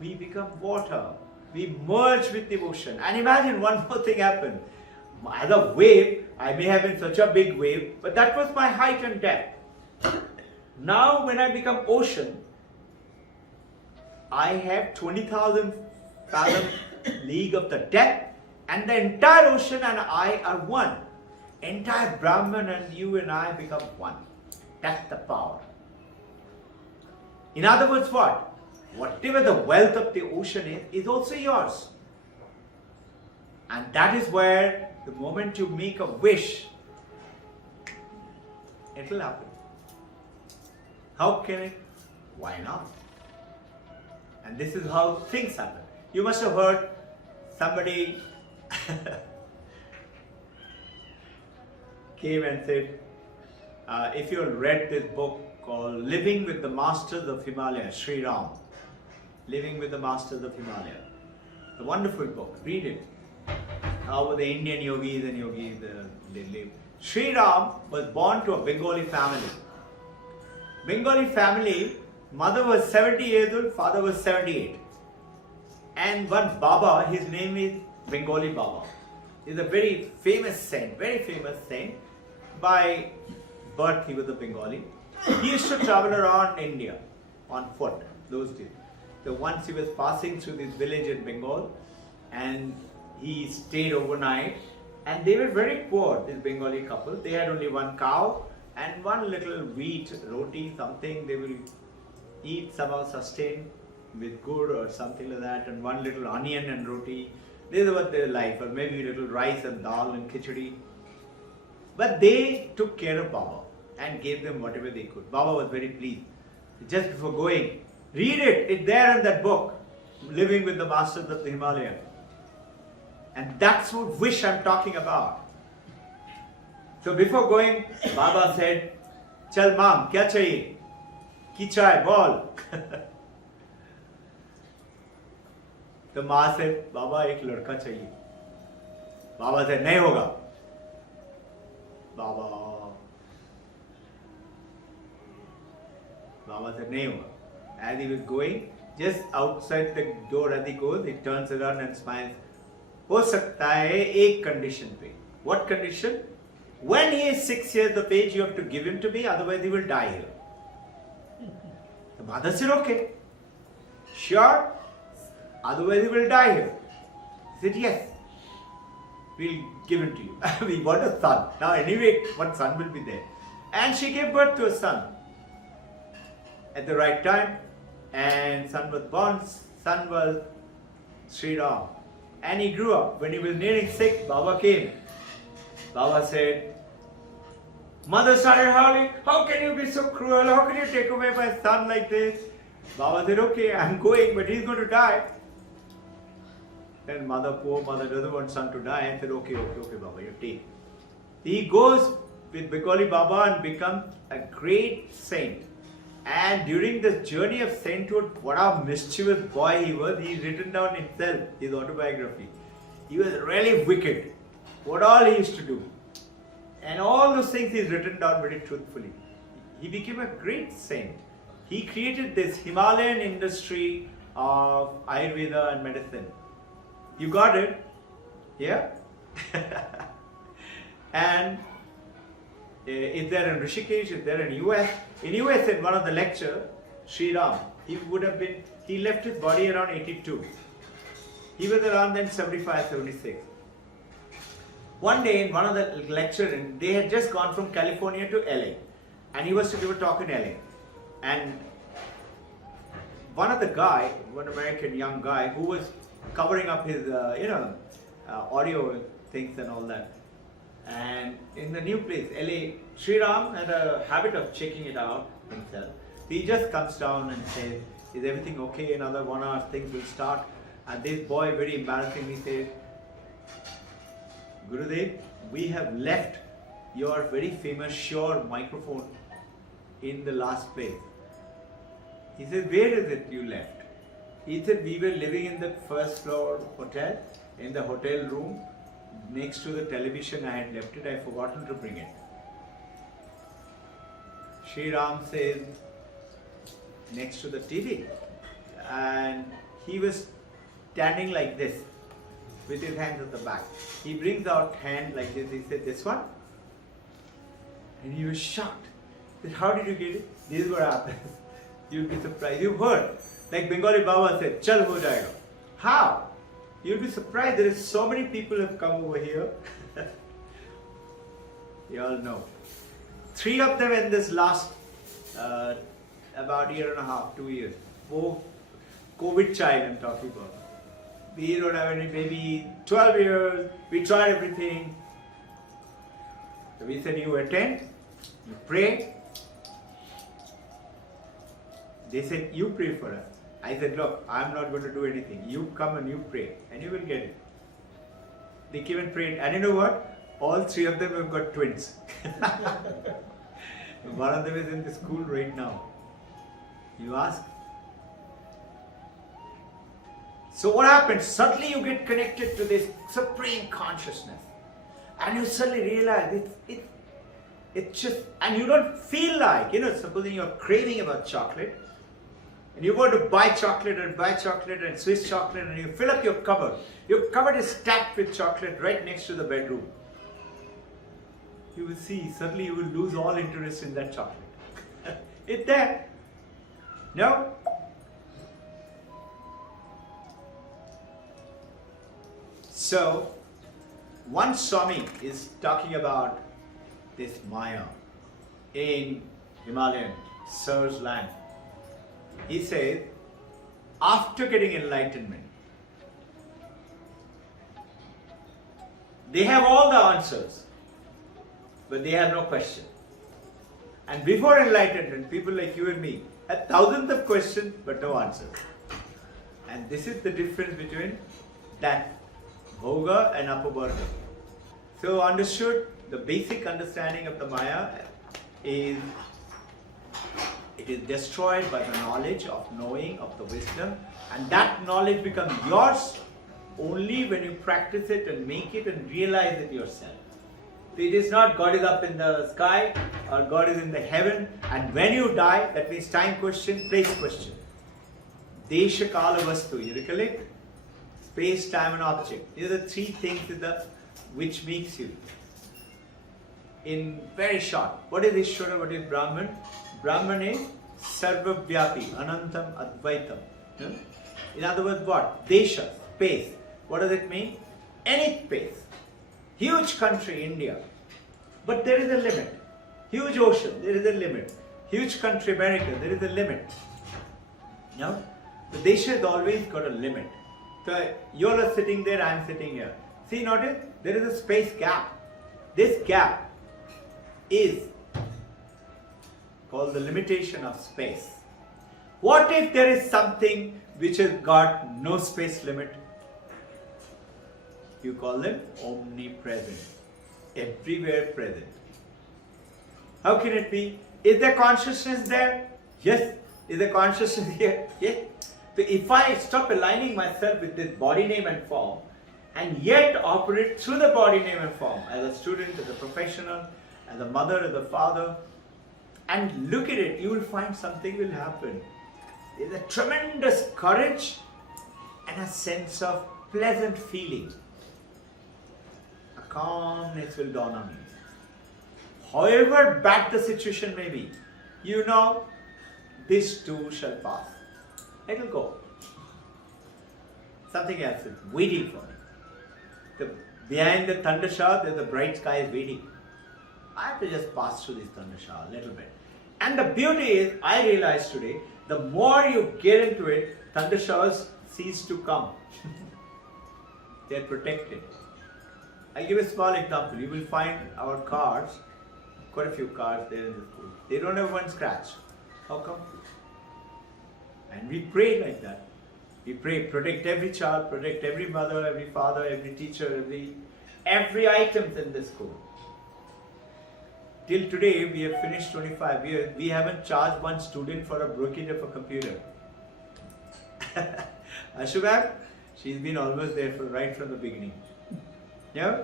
We become water. We merge with the ocean. And imagine one more thing happened. As a wave, I may have been such a big wave, but that was my height and depth. Now when I become ocean, I have 20,000 fathom league of the depth, and the entire ocean and I are one. Entire Brahman and you and I become one. That's the power. In other words, what? Whatever the wealth of the ocean is also yours. And that is where the moment you make a wish, it will happen. How can it? Why not? And this is how things happen. You must have heard somebody came and said, if you read this book called Living with the Masters of Himalaya, Sri Ram, Living with the Masters of Himalaya, a wonderful book, read it. How the Indian yogis and they live. Sri Ram was born to a Bengali family. Bengali family, mother was 70 years old, father was 78. And one Baba, his name is Bengali Baba. He's a very famous saint. By birth he was a Bengali. He used to travel around India on foot those days. So once he was passing through this village in Bengal and he stayed overnight, and they were very poor, this Bengali couple. They had only one cow and one little wheat roti, something they will eat, somehow sustain with gur or something like that, and one little onion and roti. This is what their life, or maybe a little rice and dal and khichdi. But they took care of Baba and gave them whatever they could. Baba was very pleased. Just before going, read it, it's there in that book, Living with the Masters of the Himalaya. And that's what wish I'm talking about. So before going, Baba said, Chal mom, kya chahiye? Ki chahiye, bol. The माँ said, Baba, एक लड़का चाहिए. Baba said, नहीं होगा. Baba said, नहीं होगा. As he was going, just outside the door as he goes, he turns around and smiles. हो सकता है एक condition पे. What condition? When he is 6 years of age, you have to give him to me, otherwise he will die here. The mother said, okay. Sure? Otherwise he will die here. He said, yes. We'll give him to you. We want a son. Now anyway, one son will be there. And she gave birth to a son. At the right time. And son was born. Son was Sri Ram. And he grew up. When he was nearing 6, Baba came. Baba said, mother started howling, how can you be so cruel? How can you take away my son like this? Baba said, okay, I'm going, but he's going to die. Then poor mother doesn't want son to die and said, okay, Baba, you take. He goes with Bengali Baba and becomes a great saint. And during this journey of sainthood, what a mischievous boy he was. He's written down himself, his autobiography. He was really wicked. What all he used to do. And all those things he's written down very truthfully. He became a great saint. He created this Himalayan industry of Ayurveda and medicine. You got it? Yeah? And is there in Rishikesh, is there in US? In US, in one of the lectures, Sri Ram, he left his body around 82. He was around then 75, 76. One day in one of the lectures, they had just gone from California to LA. And he was to give a talk in LA. And one American young guy who was covering up his, audio things and all that. And in the new place, LA, Sri Ram had a habit of checking it out himself. He just comes down and says, is everything okay? Another 1 hour, things will start. And this boy very embarrassingly says, Gurudev, we have left your very famous Shure microphone in the last place. He said, where is it you left? He said, we were living in the first floor hotel, in the hotel room, next to the television. I had left it, I had forgotten to bring it. Sri Ram says, next to the TV. And he was standing like this, with his hands at the back. He brings out hand like this, he said, this one? And he was shocked. He said, how did you get it? This is what happens. You'll be surprised. You've heard, like Bengali Baba said, chal ho jayega. How? You'll be surprised, there is so many people have come over here. You all know. 3 of them in this last, about 1.5 years, 2 years. COVID child I'm talking about. We don't have any, maybe 12 years, we tried everything. So we said, you attend, you pray. They said, you pray for us. I said, look, I'm not going to do anything. You come and you pray, and you will get it. They came and prayed, and you know what? All 3 of them have got twins. One of them is in the school right now. You ask. So what happens? Suddenly you get connected to this supreme consciousness. And you suddenly realize it's just, and you don't feel like, supposing you're craving about chocolate, and you go to buy chocolate and Swiss chocolate, and you fill up your cupboard. Your cupboard is stacked with chocolate right next to the bedroom. You will see, suddenly you will lose all interest in that chocolate. It's there. No? So, one Swami is talking about this Maya in Himalayan, Sir's land. He says, after getting enlightenment, they have all the answers, but they have no question. And before enlightenment, people like you and me had thousands of questions, but no answers. And this is the difference between that Bhoga and Apavarga. So understood, the basic understanding of the Maya is, it is destroyed by the knowledge of knowing, of the wisdom, and that knowledge becomes yours only when you practice it and make it and realize it yourself. So it is not God is up in the sky or God is in the heaven, and when you die, that means time question, place question. Desha Kala Vastu, you recollect? Space, time and object. These are the three things which makes you. In very short, what is Ishvara, what is Brahman? Brahman is Sarvavyapi, Anantam, Advaitam. In other words, what? Desha, space. What does it mean? Any space. Huge country, India. But there is a limit. Huge ocean, there is a limit. Huge country, America, there is a limit. No? The Desha has always got a limit. So you are sitting there, I am sitting here. See, notice, there is a space gap. This gap is called the limitation of space. What if there is something which has got no space limit? You call them omnipresent, everywhere present. How can it be? Is there consciousness there? Yes. Is there consciousness here? Yes. So if I stop aligning myself with this body, name and form, and yet operate through the body, name and form, as a student, as a professional, as a mother, as a father, and look at it, you will find something will happen. There is a tremendous courage and a sense of pleasant feeling. A calmness will dawn on you. However bad the situation may be, you know, this too shall pass. It will go. Something else is waiting for me. Behind the thunder shower, there's a bright sky is waiting. I have to just pass through this thunder shower a little bit. And the beauty is, I realize today, the more you get into it, thunder showers cease to come. They're protected. I'll give a small example. You will find our cars, quite a few cars there in the school. They don't have one scratch. How come? And we pray like that. We pray, protect every child, protect every mother, every father, every teacher, every item in the school. Till today, we have finished 25 years. We haven't charged one student for a breakage of a computer. Ashubham, she's been almost there right from the beginning. Yeah?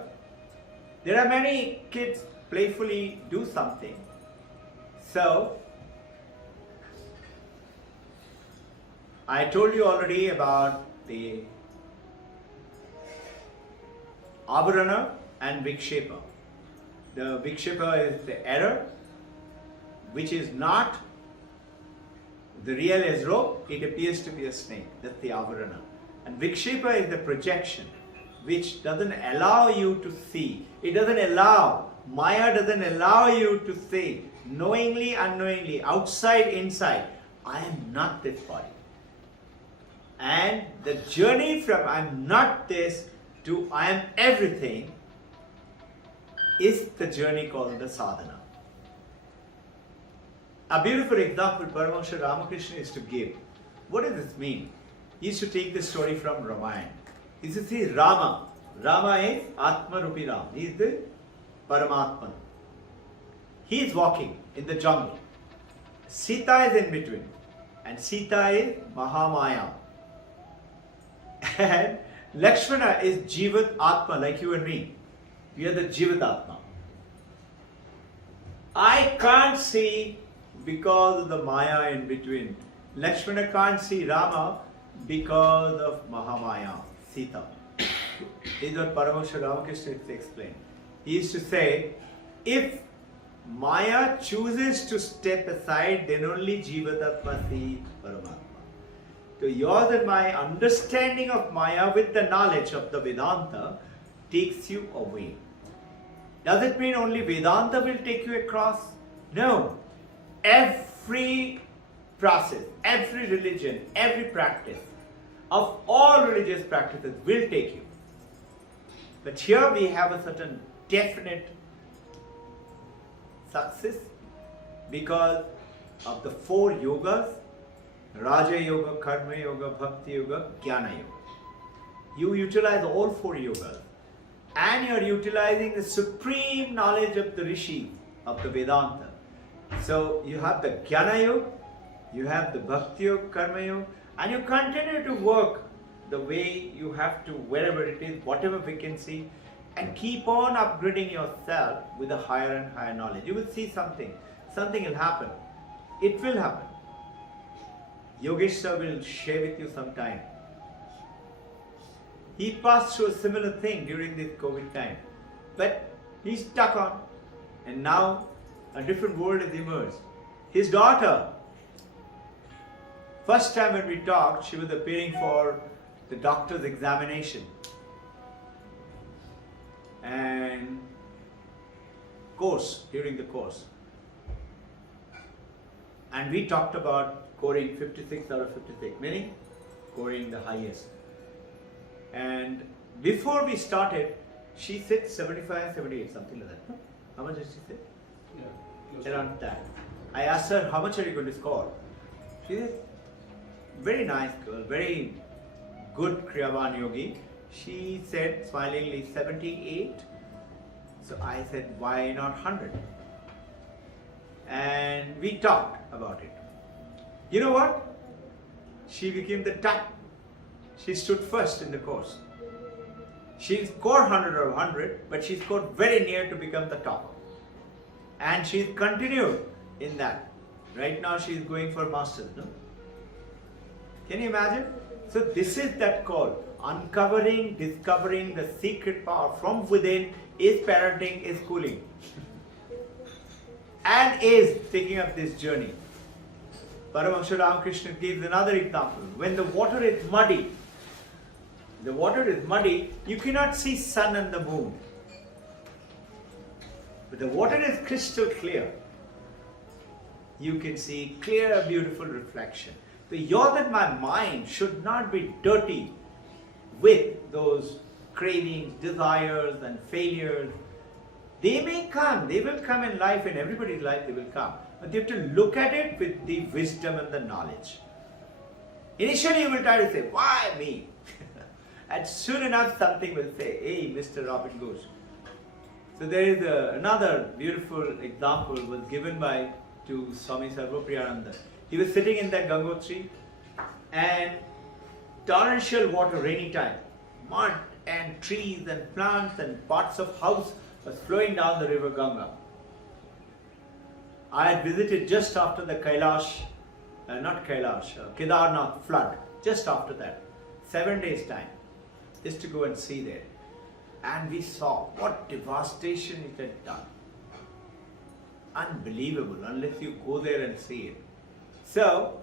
There are many kids playfully do something. So, I told you already about the Avarana and Vikshepa. The Vikshepa is the error, which is not the real as rope, it appears to be a snake. That's the Avarana. And Vikshepa is the projection, which doesn't allow you to see. It doesn't allow, Maya doesn't allow you to see, knowingly, unknowingly, outside, inside, I am not this body. And the journey from I am not this to I am everything is the journey called the sadhana. A beautiful example Paramahansa Ramakrishna is to give. What does this mean? He used to take the story from Ramayana. He used to see Rama. Rama is Atma Rupi Ram. He is the Paramatman. He is walking in the jungle. Sita is in between. And Sita is Mahamaya. And Lakshmana is Jivat Atma, like you and me. We are the Jivat Atma. I can't see because of the Maya in between. Lakshmana can't see Rama because of Mahamaya, Sita. This is what Paramahansa Ramakrishna explained. He used to say, if Maya chooses to step aside, then only Jivat Atma sees Paramatma. So yours and my understanding of Maya with the knowledge of the Vedanta takes you away. Does it mean only Vedanta will take you across? No. Every process, every religion, every practice of all religious practices will take you. But here we have a certain definite success because of the four yogas, Raja Yoga, Karma Yoga, Bhakti Yoga, Jnana Yoga. You utilize all four yogas and you are utilizing the supreme knowledge of the Rishi, of the Vedanta. So you have the Jnana Yoga, you have the Bhakti Yoga, Karma Yoga, and you continue to work the way you have to, wherever it is, whatever vacancy, and keep on upgrading yourself with a higher and higher knowledge. You will see something will happen. It will happen. Yogesh sir will share with you sometime. He passed through a similar thing during this COVID time. But he stuck on. And now a different world has emerged. His daughter, first time when we talked, she was appearing for the doctor's examination. And during the course. And we talked about scoring 56 out of 56, meaning scoring the highest. And before we started, she said 75, 78, something like that. How much did she say? Yeah, around that. I asked her, how much are you going to score? She said, very nice girl, very good Kriyavan Yogi. She said smilingly 78. So I said, why not 100? And we talked about it. You know what? She became the top. She stood first in the course. She scored 100 out of 100, but she scored very near to become the top. And she's continued in that. Right now she's going for masters, no? Can you imagine? So this is that call. Uncovering, discovering the secret power from within is parenting, is schooling. And is taking up this journey. Paramahansa Ramakrishna gives another example. When the water is muddy, you cannot see sun and the moon. But the water is crystal clear. You can see clear, beautiful reflection. So yours and my mind should not be dirty with those cravings, desires and failures. They may come, they will come in life, in everybody's life they will come. But you have to look at it with the wisdom and the knowledge. Initially you will try to say, why me? And soon enough something will say, hey, Mr. Robbin Ghosh. So there is another beautiful example was given to Swami Sarvapriyananda. He was sitting in that Gangotri and torrential water, rainy time, mud and trees and plants and parts of house was flowing down the river Ganga. I had visited just after the Kedarnath flood, just after that, 7 days time, just to go and see there. And we saw what devastation it had done. Unbelievable, unless you go there and see it. So,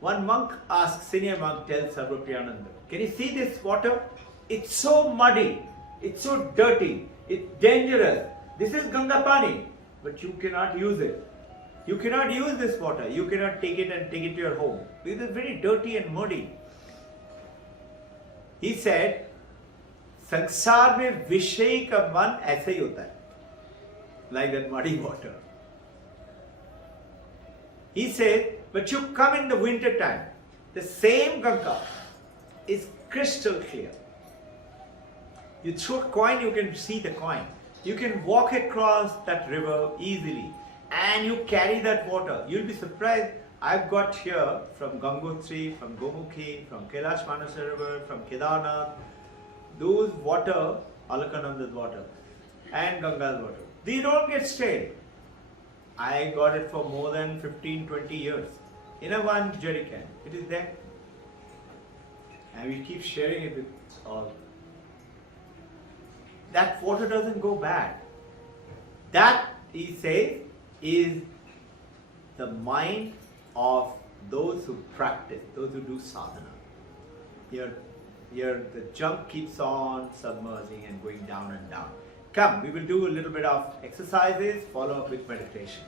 one monk asked, senior monk tells Sarvapriyananda, can you see this water? It's so muddy, it's so dirty, it's dangerous. This is Ganga Pani, but you cannot use it. You cannot use this water. You cannot take it and take it to your home. Because it's very dirty and muddy. He said, संसार में विषय का मन ऐसे ही होता है, like that muddy water. He said, but you come in the winter time, the same Ganga is crystal clear. You throw a coin, you can see the coin. You can walk across that river easily and you carry that water. You'll be surprised. I've got here from Gangotri, from Gomukhi, from Kailash Manasarova, from Kedarnath, those water, Alakananda's water and Ganga's water, they don't get stale. I got it for more than 15-20 years in a one jerrycan. It is there. And we keep sharing it with all. That water doesn't go bad. That, he says, is the mind of those who practice, those who do sadhana. Here the junk keeps on submerging and going down and down. Come, we will do a little bit of exercises, follow up with meditation.